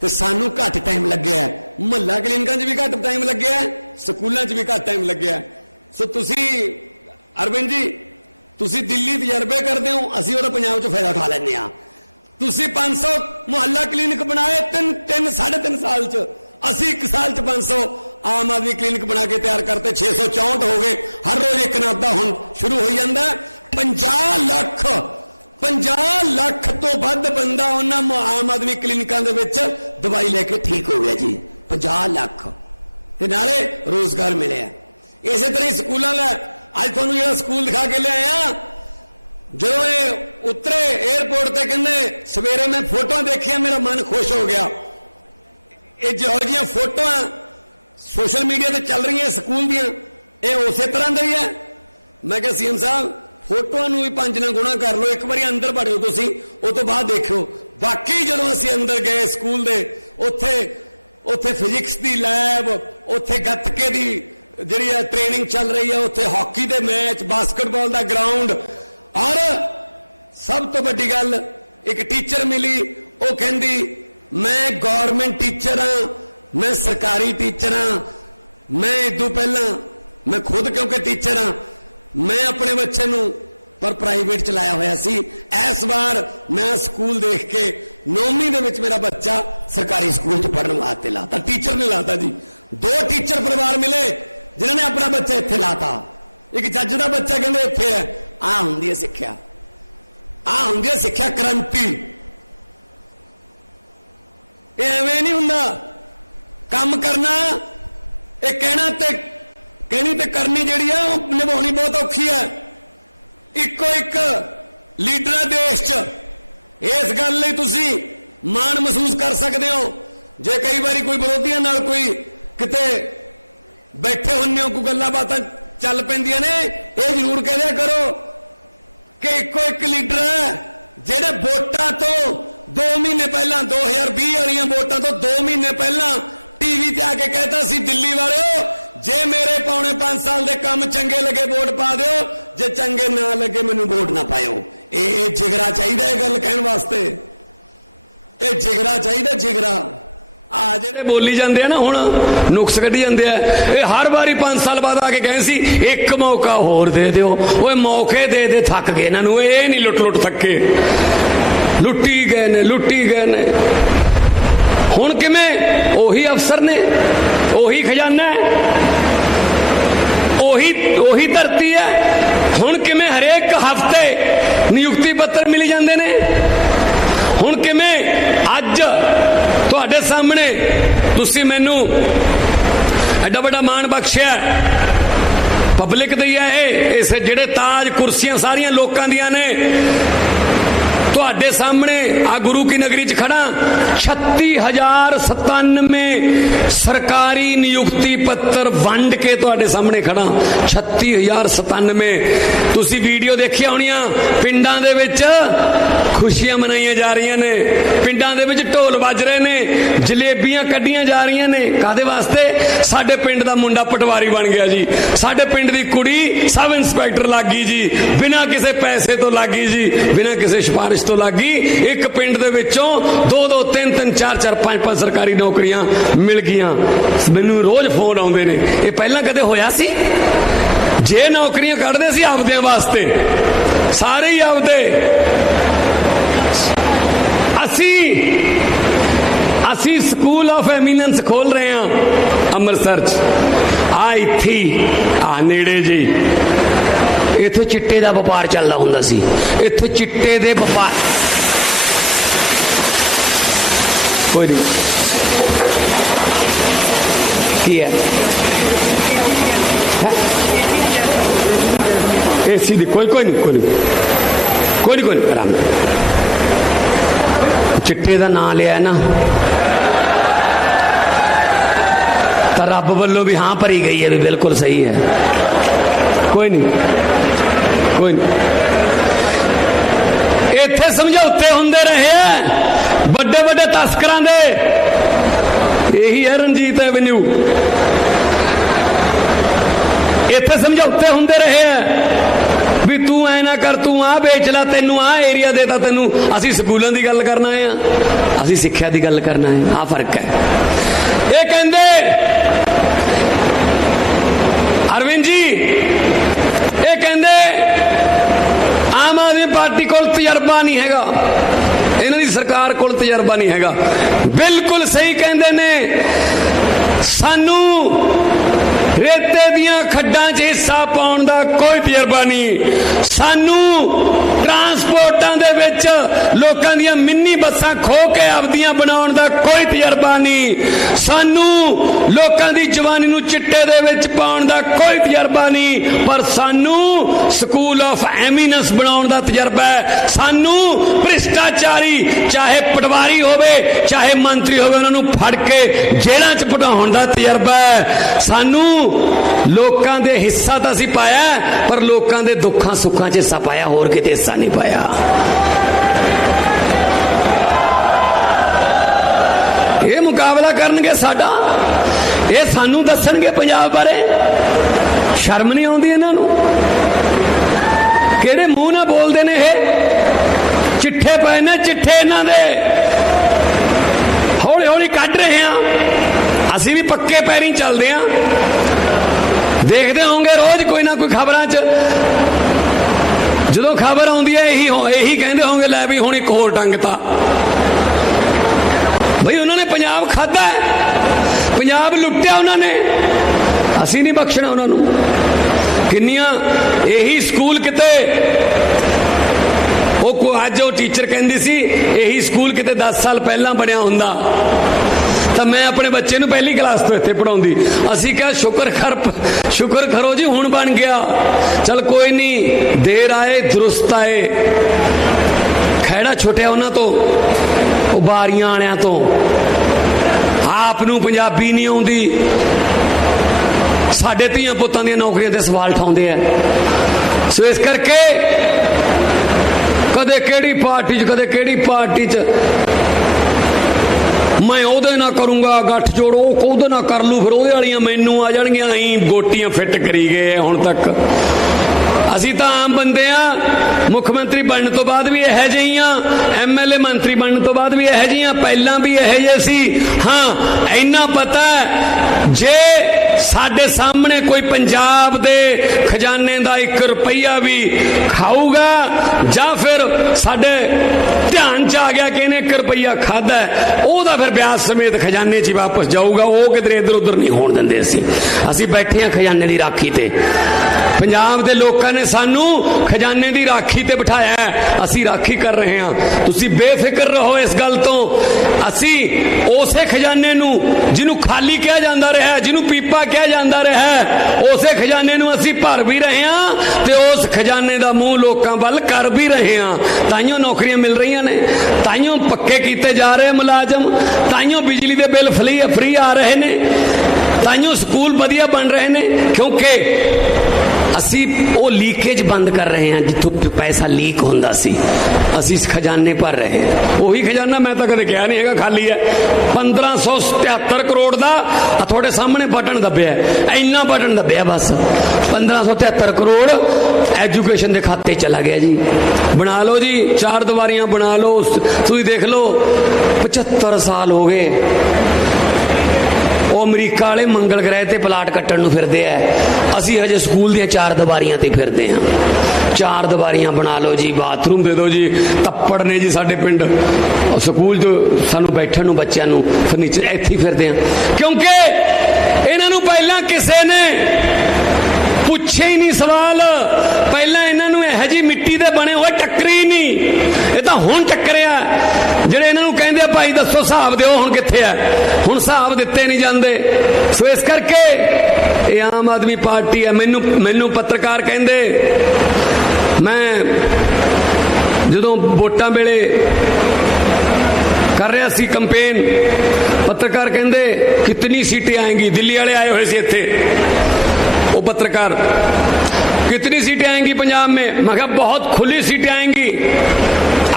तो सानू घट टाइम लग्या है। मुहल्ला क्लीनिकां 'च भी घट टाइम लग्या है, स्कूलों 'च भी घट टाइम लग्या है। सो तुसी अरविंद जी तुसी दिल्ली तजर्बे करते हो, असीं उहदा पंजाब 'च फायदा उठा लैंदे आ। तुसी 500 मुहल्ला क्लीनिक बनाए 3.5 साल च, असीं 1 साल च 500 आम आदमी क्लीनिक बना के तैयार करते, 664 हो गए। हर रोज एक ना अद्धा हुण शुरू हो जाता है। 50 ਲੱਖ तो ਵੱਧ बंदा उन्होंने आम आदमी क्लीनिकों के विच दवाई लैके ठीक हो गया जी। 50 ਲੱਖ ते नाले रोजगार मिले। इस तरह स्कूलों का अज तुहानूं जिहड़ा स्कूल दिखा के लिआया, जो ये उतरे एयरपोर्ट ते कहंदे सवेरे मैं फोटो देखिया, मेरा मन खुश हो गया। ये जो जिहियां फोटो सोशल मीडिया ते चल रही स्कूल दियां, ये उस तरह दी है। मैं कहा CM साहब फोटोआं नूं भी 5 ना गुणा कर लो, एक बार अंदर वड़िओ तुसीं, उस तो बाद देखो। वाकई जदों असीं अंदर गए स्कूल दे, उत्थे फिजिक्स दी लैब, उत्थे गतके दी ਜਿਹੜੀ ਹੈ ਟ੍ਰੇਨਿੰਗ ਚੱਲ ਰਹੀ ਹੈ, ਉੱਥੇ ਹਾਕੀ ਦੇ ਮੈਚ, ਬਾਸਕਟਬਾਲ ਦਾ ਗਰਾਊਂਡ। ਔਰ ਸਭ ਤੋਂ ਵੱਡੀ ਗੱਲ, ਇੱਕ ਟੀਚਰ ਮਿਲੀ, ਉਹ ਕਹਿੰਦੀ ਮੈਂ ਗਵਰਨਮੈਂਟ ਟੀਚਰ ਹਾਂ, ਮੈਂ ਸਰਕਾਰੀ ਟੀਚਰ ਹਾਂ, ਮੈਂ ਇਦੋਂ ਪਹਿਲਾਂ ਮੈਂ ਖੁਦ ਕਿਉਂਕਿ ਟੀਚਰ ਹਾਂ, ਮੈਂ ਆਪਣੇ ਬੱਚੇ ਨੂੰ ਪਰ ਪ੍ਰਾਈਵੇਟ ਚ ਲਾਇਆ ਹੋਇਆ ਸੀ। ਇਸ ਵਾਰ ਮੈਂ ਸਕੂਲ ਦੇਖ ਕੇ 9ਵੀਂ ਦੇ ਵਿੱਚ ਮੇਰਾ ਬੱਚਾ ਸਰਕਾਰੀ ਸਕੂਲ ਚ ਪੜ੍ਹਨ ਵਾਸਤੇ ਲਾਤਾ। ਟੀਚਰ ਨੇ ਲਾਤਾ ਜੀ। 2 ਟੀਚਰ ਪਰਿਵਾਰ ਮਿਲੇ ਜਿਨ੍ਹਾਂ ਨੇ ਆਪਣਾ ਬੱਚਾ ਇੱਥੇ ਲਾਤਾ। ਇੱਕ ਜੱਜ ਦਾ ਬੱਚਾ ਕਹਿੰਦੇ ਇੱਥੇ ਹੈ। ਆਹ ਹੁੰਦੀ ਹੈ ਸਿੱਖਿਆ, ਆਹ ਹੁੰਦੀ ਹੈ ਸਿੱਖਿਆ ਕ੍ਰਾਂਤੀ। ਇਹ ਐਵੇਂ ਨਹੀਂ ਹੁੰਦਾ। ਕੰਮ ਕਰਨਾ, ਇਹ ਕਹਿਣਾ ਤੇ ਕਹਿਣੀ ਤੇ ਕਰਨੀ ਜਿਹੜੀ ਆ ਉਹ ਨਿਭਾਉਣੀ ਬਹੁਤ ਔਖੀ ਹੈ। ਇੱਕੋ ਇੱਕ ਲੀਡਰ ਦੇਸ਼ 'ਚ, ਇਸ ਗੱਲ ਲਈ ਤੁਸੀਂ ਮਾਣ ਮਹਿਸੂਸ ਕਰ ਸਕਦੇ ਹੋ। ਜੇ ਕਈ ਵਾਰੀ ਕੋਈ ਵਿਰੋਧੀਆਂ ਨਾਲ ਕੋਈ ਕਿਤੇ ਬੈਠੇ ਹੁੰਦੇ ਹੋ, ਕੋਈ ਗੱਲਾਂ ਬਾਤਾਂ ਚੱਲ ਪੈਂਦੀਆਂ ਨੇ, ਇਹ ਜ਼ਰੂਰ ਕਹਿ ਦਿਆ ਕਰੋ ਕਿ ਇੱਕੋ ਇੱਕ ਲੀਡਰ ਹੈ ਜਿਹੜੇ ਵੋਟਾਂ ਤੋਂ 2 ਮਹੀਨੇ ਪਹਿਲਾਂ, 2020 ਵਾਲੀਆਂ ਵੋਟਾਂ ਤੋਂ 2 ਮਹੀਨੇ ਪਹਿਲਾਂ ਟੀਵੀ ਤੇ ਆ ਕੇ ਕਹਿਤਾ ਸੀ, ਦਿੱਲੀ ਵਾਲਿਓ ਜੇ ਮੇਰੇ ਪੌਣੇ 5 ਸਾਲ ਦੇ ਕੰਮ ਚੰਗੇ ਲੱਗੇ ਵੋਟ ਪਾ ਦਿਓ, ਜੇ ਚੰਗੇ ਨਾ ਲੱਗੇ ਮੈਨੂੰ ਵੋਟ ਨਾ ਪਾਇਓ। ਇਹ ਜਿਗਰਾ ਚਾਹੀਦਾ ਇਹ ਗੱਲ ਕਹਿਣ ਵਾਸਤੇ, ਇਹ ਜਿਗਰਾ ਚਾਹੀਦਾ, ਜਿਗਰਾ। ਆ ਜਿਹੜੇ ਬੋਲੀ ਜਾਂਦੇ ਆ ਨਾ, ਹੁਣ ਨੁਕਸ ਕੱਢੀ ਜਾਂਦੇ ਆ, ਇਹ ਹਰ ਵਾਰੀ 5 ਸਾਲ ਬਾਅਦ ਆ ਕੇ ਕਹੇ ਸੀ ਇੱਕ ਮੌਕਾ ਹੋਰ ਦੇ ਦਿਓ। ਓਏ ਮੌਕੇ ਦੇ ਦੇ ਥੱਕ ਗਏ ਇਹਨਾਂ ਨੂੰ, ਇਹ ਨਹੀਂ ਲੁੱਟ ਥੱਕੇ, ਲੁੱਟੀ ਗਏ ਨੇ, ਲੁੱਟੀ ਗਏ ਨੇ। ਹੁਣ ਕਿਵੇਂ? ਉਹੀ ਅਫਸਰ ਨੇ, ਉਹੀ ਖਜ਼ਾਨਾ ਹੈ, ਉਹੀ ਧਰਤੀ ਹੈ। ਹੁਣ ਕਿਵੇਂ ਹਰੇਕ ਹਫ਼ਤੇ ਨਿਯੁਕਤੀ ਪੱਤਰ ਮਿਲ ਜਾਂਦੇ ਨੇ? ਹੁਣ ਕਿਵੇਂ ਅੱਜ ਤੁਹਾਡੇ ਸਾਹਮਣੇ ਤੁਸੀਂ ਮੈਨੂੰ ਐਡਾ ਵੱਡਾ ਮਾਣ ਬਖਸ਼ਿਆ, ਪਬਲਿਕ ਦੀ ਹੈ ਇਹ, ਇਸ ਜਿਹੜੇ ਤਾਜ ਕੁਰਸੀਆਂ ਸਾਰੀਆਂ ਲੋਕਾਂ ਦੀਆਂ ਨੇ। ਤੁਹਾਡੇ ਸਾਹਮਣੇ ਆ ਗੁਰੂ ਕੀ ਨਗਰੀ 'ਚ ਖੜਾ, 36,097 ਸਰਕਾਰੀ ਨਿਯੁਕਤੀ ਪੱਤਰ ਵੰਡ ਕੇ ਤੁਹਾਡੇ ਸਾਹਮਣੇ ਖੜਾ। 36,097। ਤੁਸੀਂ ਵੀਡੀਓ ਦੇਖੀਆਂ ਹੋਣੀਆਂ, ਪਿੰਡਾਂ ਦੇ ਵਿੱਚ ਖੁਸ਼ੀਆਂ ਮਨਾਈਆਂ ਜਾ ਰਹੀਆਂ ਨੇ, ਪਿੰਡਾਂ ਦੇ ਵਿੱਚ ਢੋਲ ਵੱਜ ਰਹੇ ਨੇ, ਜਲੇਬੀਆਂ ਕੱਢੀਆਂ ਜਾ ਰਹੀਆਂ ਨੇ। ਕਾਹਦੇ ਵਾਸਤੇ? ਸਾਡੇ ਪਿੰਡ ਦਾ ਮੁੰਡਾ ਪਟਵਾਰੀ ਬਣ ਗਿਆ ਜੀ, ਸਾਡੇ ਪਿੰਡ ਦੀ ਕੁੜੀ ਸਬ ਇੰਸਪੈਕਟਰ ਲੱਗ ਗਈ ਜੀ, ਬਿਨਾਂ ਕਿਸੇ ਪੈਸੇ ਤੋਂ ਲੱਗ ਗਈ ਜੀ, ਬਿਨਾਂ ਕਿਸੇ ਸਿਫਾਰਿਸ਼ ਤੋਂ ਲੱਗੀ। ਇੱਕ ਪਿੰਡ ਦੇ ਵਿੱਚੋਂ 2-2, 3-3, 4-4, 5-5 ਸਰਕਾਰੀ ਨੌਕਰੀਆਂ ਮਿਲ ਗਈਆਂ। ਮੈਨੂੰ ਰੋਜ਼ ਫੋਨ ਆਉਂਦੇ ਨੇ। ਇਹ ਪਹਿਲਾਂ ਕਦੇ ਹੋਇਆ ਸੀ? ਜੇ ਨੌਕਰੀਆਂ ਕੱਢਦੇ ਸੀ ਆਪਦਿਆਂ ਵਾਸਤੇ, ਸਾਰੇ ਹੀ ਆਪਦੇ। ਅਸੀਂ ਸਕੂਲ ਆਫ ਐਮੀਨੈਂਸ ਖੋਲ ਰਹੇ ਹਾਂ ਅੰਮ੍ਰਿਤਸਰ 'ਚ। ਆ ਇੱਥੇ ਆ ਨੇੜੇ ਜੀ, ਇੱਥੇ ਚਿੱਟੇ ਦਾ ਵਪਾਰ ਚੱਲਦਾ ਹੁੰਦਾ ਸੀ। ਇੱਥੇ ਚਿੱਟੇ ਦੇ ਵਪਾਰ, ਕੋਈ ਨਹੀਂ, ਕੀ ਹੈ ਏਸੀ ਦੀ ਕੋਈ ਨਹੀਂ ਆਰਾਮ ਨਾਲ। ਚਿੱਟੇ ਦਾ ਨਾਂ ਲਿਆ ਨਾ ਤਾਂ ਰੱਬ ਵੱਲੋਂ ਵੀ ਹਾਂ ਭਰੀ ਗਈ ਹੈ, ਵੀ ਬਿਲਕੁਲ ਸਹੀ ਹੈ। ਕੋਈ ਨਹੀਂ। ਇੱਥੇ ਸਮਝੌਤੇ ਹੁੰਦੇ ਰਹੇ ਆ ਵੱਡੇ ਵੱਡੇ ਤਸਕਰਾਂ ਦੇ। ਇਹੀ ਹੈ ਰਣਜੀਤ ਐਵਨਿਊ। ਇੱਥੇ ਸਮਝੌਤੇ ਹੁੰਦੇ ਰਹੇ ਆ ਵੀ ਤੂੰ ਐ ਨਾ ਕਰ, ਤੂੰ ਆ ਵੇਚ ਲੈ, ਤੈਨੂੰ ਆ ਏਰੀਆ ਦੇਤਾ ਤੈਨੂੰ। ਅਸੀਂ ਸਕੂਲਾਂ ਦੀ ਗੱਲ ਕਰਨਾ ਹੈ, ਅਸੀਂ ਸਿੱਖਿਆ ਦੀ ਗੱਲ ਕਰਨਾ ਹੈ। ਆ ਫਰਕ ਹੈ। ਇਹ ਕਹਿੰਦੇ ਅਰਵਿੰਦ ਜੀ, ਇਹ ਕਹਿੰਦੇ ਆਮ ਆਦਮੀ ਪਾਰਟੀ ਕੋਲ ਤਜਰਬਾ ਨਹੀਂ ਹੈਗਾ, ਇਹਨਾਂ ਦੀ ਸਰਕਾਰ ਕੋਲ ਤਜਰਬਾ ਨਹੀਂ ਹੈਗਾ। ਬਿਲਕੁਲ ਸਹੀ ਕਹਿੰਦੇ ਨੇ। ਸਾਨੂੰ ਰੇਤੇ ਦੀਆਂ ਖੱਡਾਂ 'ਚ ਹਿੱਸਾ ਪਾਉਣ ਦਾ ਕੋਈ ਤਜਰਬਾ ਨਹੀਂ। ਸਾਨੂੰ ਟਰਾਂਸਪੋਰਟਾਂ ਦੇ ਵਿੱਚ ਲੋਕਾਂ ਦੀਆਂ ਮਿੰਨੀ ਬੱਸਾਂ ਖੋਹ ਕੇ ਆਪਦੀਆਂ ਬਣਾਉਣ ਦਾ ਕੋਈ ਤਜਰਬਾ ਨਹੀਂ। ਸਾਨੂੰ ਲੋਕਾਂ ਦੀ ਜਵਾਨੀ ਨੂੰ ਚਿੱਟੇ ਦੇ ਵਿੱਚ ਪਾਉਣ ਦਾ ਕੋਈ ਤਜਰਬਾ ਨਹੀਂ। ਪਰ ਸਾਨੂੰ ਸਕੂਲ ਆਫ ਐਮੀਨੈਂਸ ਬਣਾਉਣ ਦਾ ਤਜਰਬਾ ਹੈ। ਸਾਨੂੰ ਭ੍ਰਿਸ਼ਟਾਚਾਰੀ, ਚਾਹੇ ਪਟਵਾਰੀ ਹੋਵੇ ਚਾਹੇ ਮੰਤਰੀ ਹੋਵੇ, ਉਹਨਾਂ ਨੂੰ ਫੜ ਕੇ ਜੇਲ੍ਹਾਂ 'ਚ ਪਟਾਉਣ ਦਾ ਤਜਰਬਾ ਹੈ। ਸਾਨੂੰ ਲੋਕਾਂ ਦੇ ਹਿੱਸਾ ਤਾਂ ਅਸੀਂ ਪਾਇਆ, ਪਰ ਲੋਕਾਂ ਦੇ ਦੁੱਖਾਂ ਸੁੱਖਾਂ 'ਚ ਹਿੱਸਾ ਪਾਇਆ, ਹੋਰ ਕਿਤੇ ਹਿੱਸਾ ਨਹੀਂ ਪਾਇਆ। ਇਹ ਮੁਕਾਬਲਾ ਕਰਨਗੇ ਸਾਡਾ? ਇਹ ਸਾਨੂੰ ਦੱਸਣਗੇ ਪੰਜਾਬ ਬਾਰੇ? ਸ਼ਰਮ ਨਹੀਂ ਆਉਂਦੀ ਇਹਨਾਂ ਨੂੰ? ਕਿਹੜੇ ਮੂੰਹ ਨਾਲ ਬੋਲਦੇ ਨੇ ਇਹ? ਚਿੱਠੇ ਪਏ ਨੇ, ਚਿੱਠੇ ਇਹਨਾਂ ਦੇ ਹੌਲੀ ਹੌਲੀ ਕੱਢ ਰਹੇ ਹਾਂ। ਅਸੀਂ ਵੀ ਪੱਕੇ ਪੈਰੀਂ ਚੱਲਦੇ ਹਾਂ। ਦੇਖਦੇ ਹੋਵੋਗੇ ਰੋਜ਼ ਕੋਈ ਨਾ ਕੋਈ ਖਬਰਾਂ 'ਚ ਜਦੋਂ ਖਬਰ ਆਉਂਦੀ ਹੈ ਇਹੀ ਕਹਿੰਦੇ ਹੋਵੋਗੇ, ਲੈ ਵੀ ਹੁਣ ਇੱਕ ਹੋਰ ਟੰਗਤਾ। ਬਈ ਉਹਨਾਂ ਨੇ ਪੰਜਾਬ ਖਾਧਾ ਹੈ, ਪੰਜਾਬ ਲੁੱਟਿਆ ਉਹਨਾਂ ਨੇ, ਅਸੀਂ ਨਹੀਂ ਬਖਸ਼ਣਾ ਉਹਨਾਂ ਨੂੰ। ਕਿੰਨੀਆਂ ਇਹੀ ਸਕੂਲ ਕਿਤੇ ਅੱਜ ਉਹ ਟੀਚਰ ਕਹਿੰਦੀ ਸੀ ਇਹੀ ਸਕੂਲ ਕਿਤੇ 10 ਸਾਲ ਪਹਿਲਾਂ ਬਣਿਆ ਹੁੰਦਾ ਤਾਂ ਮੈਂ ਆਪਣੇ ਬੱਚੇ ਨੂੰ ਪਹਿਲੀ ਕਲਾਸ ਤੋਂ ਇੱਥੇ ਪੜਾਉਂਦੀ। ਅਸੀਂ ਕਿਹਾ ਸ਼ੁਕਰ ਕਰੋ ਜੀ ਹੁਣ ਬਣ ਗਿਆ। ਚਲ ਕੋਈ ਨਹੀਂ, ਦੇਰ ਆਏ ਦਰੁਸਤ ਆਏ। ਖਹਿੜਾ ਛੁੱਟਿਆ ਉਹਨਾਂ ਤੋਂ, ਉਹ ਬਾਰੀਆਂ ਵਾਲਿਆਂ ਤੋਂ। ਆਪ ਨੂੰ ਪੰਜਾਬੀ ਨਹੀਂ ਆਉਂਦੀ, ਸਾਡੇ ਧੀਆਂ ਪੁੱਤਾਂ ਦੀਆਂ ਨੌਕਰੀਆਂ ਤੇ ਸਵਾਲ ਉਠਾਉਂਦੇ ਆ। ਸੋ ਇਸ ਕਰਕੇ ਕਦੇ ਕਿਹੜੀ ਪਾਰਟੀ 'ਚ ਕਦੇ ਕਿਹੜੀ ਪਾਰਟੀ 'ਚ ਮੈਂ ਉਹਦੇ ਨਾਲ ਕਰੂੰਗਾ ਗੱਠ ਜੋੜੋ, ਉਹ ਉਹਦੇ ਨਾਲ ਕਰ ਲੂ, ਫਿਰ ਉਹਦੇ ਵਾਲੀਆਂ ਮੈਨੂੰ ਆ ਜਾਣਗੀਆਂ। ਅਸੀਂ ਗੋਟੀਆਂ ਫਿੱਟ ਕਰੀ ਗਏ ਹੁਣ ਤੱਕ। ਅਸੀਂ ਤਾਂ ਆਮ ਬੰਦੇ ਆ। ਮੁੱਖ ਮੰਤਰੀ ਬਣਨ ਤੋਂ ਬਾਅਦ ਵੀ ਇਹੋ ਜਿਹੀਆਂ, MLA ਮੰਤਰੀ ਬਣਨ ਤੋਂ ਬਾਅਦ ਵੀ ਇਹੋ ਜਿਹੀਆਂ, ਪਹਿਲਾਂ ਵੀ ਇਹੋ ਜਿਹੇ ਸੀ। ਹਾਂ, ਇੰਨਾ ਪਤਾ ਜੇ ਸਾਡੇ ਸਾਹਮਣੇ ਕੋਈ ਪੰਜਾਬ ਦੇ ਖਜ਼ਾਨੇ ਦਾ 1 ਰੁਪਈਆ ਵੀ ਖਾਊਗਾ ਜਾਂ ਫਿਰ ਸਾਡੇ ਧਿਆਨ 'ਚ ਆ ਗਿਆ ਕਿ ਇਹਨੇ 1 ਰੁਪਈਆ ਖਾਧਾ, ਉਹਦਾ ਫਿਰ ਵਿਆਜ ਸਮੇਤ ਖਜ਼ਾਨੇ 'ਚ ਹੀ ਵਾਪਸ ਜਾਊਗਾ। ਉਹ ਕਿਧਰੇ ਇੱਧਰ ਉੱਧਰ ਨਹੀਂ ਹੋਣ ਦਿੰਦੇ। ਅਸੀਂ ਬੈਠੇ ਹਾਂ ਖਜ਼ਾਨੇ ਦੀ ਰਾਖੀ ਤੇ। ਪੰਜਾਬ ਦੇ ਲੋਕਾਂ ਨੇ ਸਾਨੂੰ ਖਜ਼ਾਨੇ ਦੀ ਰਾਖੀ ਤੇ ਬਿਠਾਇਆ ਹੈ, ਅਸੀਂ ਰਾਖੀ ਕਰ ਰਹੇ ਹਾਂ। ਤੁਸੀਂ ਬੇਫਿਕਰ ਰਹੋ ਇਸ ਗੱਲ ਤੋਂ। ਅਸੀਂ ਉਸੇ ਖਜ਼ਾਨੇ ਨੂੰ ਜਿਹਨੂੰ ਖਾਲੀ ਕਿਹਾ ਜਾਂਦਾ ਰਿਹਾ, ਜਿਹਨੂੰ ਪੀਪਾ ਕਿਹਾ ਜਾਂਦਾ ਰਿਹਾ, ਉਸੇ ਖਜ਼ਾਨੇ ਨੂੰ ਅਸੀਂ ਭਰ ਵੀ ਰਹੇ ਹਾਂ ਤੇ ਉਸ ਖਜ਼ਾਨੇ ਦਾ ਮੂੰਹ ਲੋਕਾਂ ਵੱਲ ਕਰ ਵੀ ਰਹੇ ਹਾਂ। ਤਾਈਓ ਨੌਕਰੀਆਂ ਮਿਲ ਰਹੀਆਂ ਨੇ, ਤਾਈਓ ਪੱਕੇ ਕੀਤੇ ਜਾ ਰਹੇ ਮੁਲਾਜ਼ਮ, ਤਾਈਓ ਬਿਜਲੀ ਦੇ ਬਿੱਲ ਫ੍ਰੀ ਆ ਰਹੇ ਨੇ, ਤਾਈਓ ਸਕੂਲ ਵਧੀਆ ਬਣ ਰਹੇ ਨੇ, ਕਿਉਂਕਿ ਅਸੀਂ ਉਹ ਲੀਕੇਜ ਬੰਦ ਕਰ ਰਹੇ ਹਾਂ। ਜਿੱਥੋਂ ਪੈਸਾ ਲੀਕ ਹੁੰਦਾ ਸੀ ਅਸੀਂ ਖਜ਼ਾਨੇ ਭਰ ਰਹੇ ਹਾਂ। ਉਹੀ ਖਜ਼ਾਨਾ ਮੈਂ ਤਾਂ ਕਦੇ ਕਿਹਾ ਨਹੀਂ ਹੈਗਾ ਖਾਲੀ ਹੈ। 1573 ਕਰੋੜ ਦਾ ਤੁਹਾਡੇ ਸਾਹਮਣੇ ਬਟਨ ਦੱਬਿਆ, ਇੰਨਾ ਬਟਨ ਦੱਬਿਆ ਬਸ। 1573 ਕਰੋੜ ਐਜੂਕੇਸ਼ਨ ਦੇ ਖਾਤੇ ਚਲਾ ਗਿਆ ਜੀ। ਬਣਾ ਲਓ ਜੀ, 4 ਦੀਵਾਰੀਆਂ ਬਣਾ ਲਓ। ਤੁਸੀਂ ਦੇਖ ਲਓ 75 ਸਾਲ ਹੋ ਗਏ ਉਹ ਅਮਰੀਕਾ ਵਾਲੇ ਮੰਗਲ ਗ੍ਰਹਿ ਤੇ ਪਲਾਟ ਕੱਟਣ ਨੂੰ ਫਿਰਦੇ ਆ, ਅਸੀਂ ਹਜੇ ਸਕੂਲ ਦੀਆਂ 4 ਦੀਵਾਰੀਆਂ ਤੇ ਫਿਰਦੇ ਹਾਂ। 4 ਦੀਵਾਰੀਆਂ ਬਣਾ ਲਓ ਜੀ, ਬਾਥਰੂਮ ਦੇ ਦਿਓ ਜੀ। ਤੱਪੜ ਨੇ ਜੀ ਸਾਡੇ ਪਿੰਡ ਸਕੂਲ 'ਚ ਸਾਨੂੰ ਬੈਠਣ ਨੂੰ, ਬੱਚਿਆਂ ਨੂੰ ਫਰਨੀਚਰ, ਇੱਥੇ ਹੀ ਫਿਰਦੇ ਹਾਂ। ਕਿਉਂਕਿ ਇਹਨਾਂ ਨੂੰ ਪਹਿਲਾਂ ਕਿਸੇ ਨੇ ਪੁੱਛੇ ਹੀ ਨਹੀਂ ਸਵਾਲ। ਪਹਿਲਾਂ ਇਹਨਾਂ ਨੂੰ ਇਹੋ ਜਿਹੀ ਮਿੱਟੀ ਦੇ ਬਣੇ ਹੋਏ ਟੱਕਰੀ ਨਹੀਂ, ਇਹ ਤਾਂ ਹੁਣ ਟੱਕਰਿਆ। ਜਿਹੜੇ ਇਹਨਾਂ ਨੂੰ ਕਹਿੰਦੇ ਆ ਭਾਈ ਦੱਸੋ ਹਿਸਾਬ ਦਿਓ, ਹੁਣ ਕਿੱਥੇ ਆ? ਹੁਣ ਹਿਸਾਬ ਦਿੱਤੇ ਨਹੀਂ ਜਾਂਦੇ। ਸੋ ਇਸ ਕਰਕੇ ਇਹ ਆਮ ਆਦਮੀ ਪਾਰਟੀ ਹੈ। ਮੈਨੂੰ ਪੱਤਰਕਾਰ ਕਹਿੰਦੇ, ਮੈਂ ਜਦੋਂ ਵੋਟਾਂ ਵੇਲੇ ਕਰ ਰਿਹਾ ਸੀ ਕੰਪੇਨ, ਪੱਤਰਕਾਰ ਕਹਿੰਦੇ ਕਿਤਨੀ ਸੀਟें आएंगी? ਦਿੱਲੀ ਵਾਲੇ ਆਏ ਹੋਏ ਸੀ ਇੱਥੇ, वो पत्रकार, कितनी सीटें आएंगी पंजाब में? मैं कहा बहुत खुली सीटें आएंगी,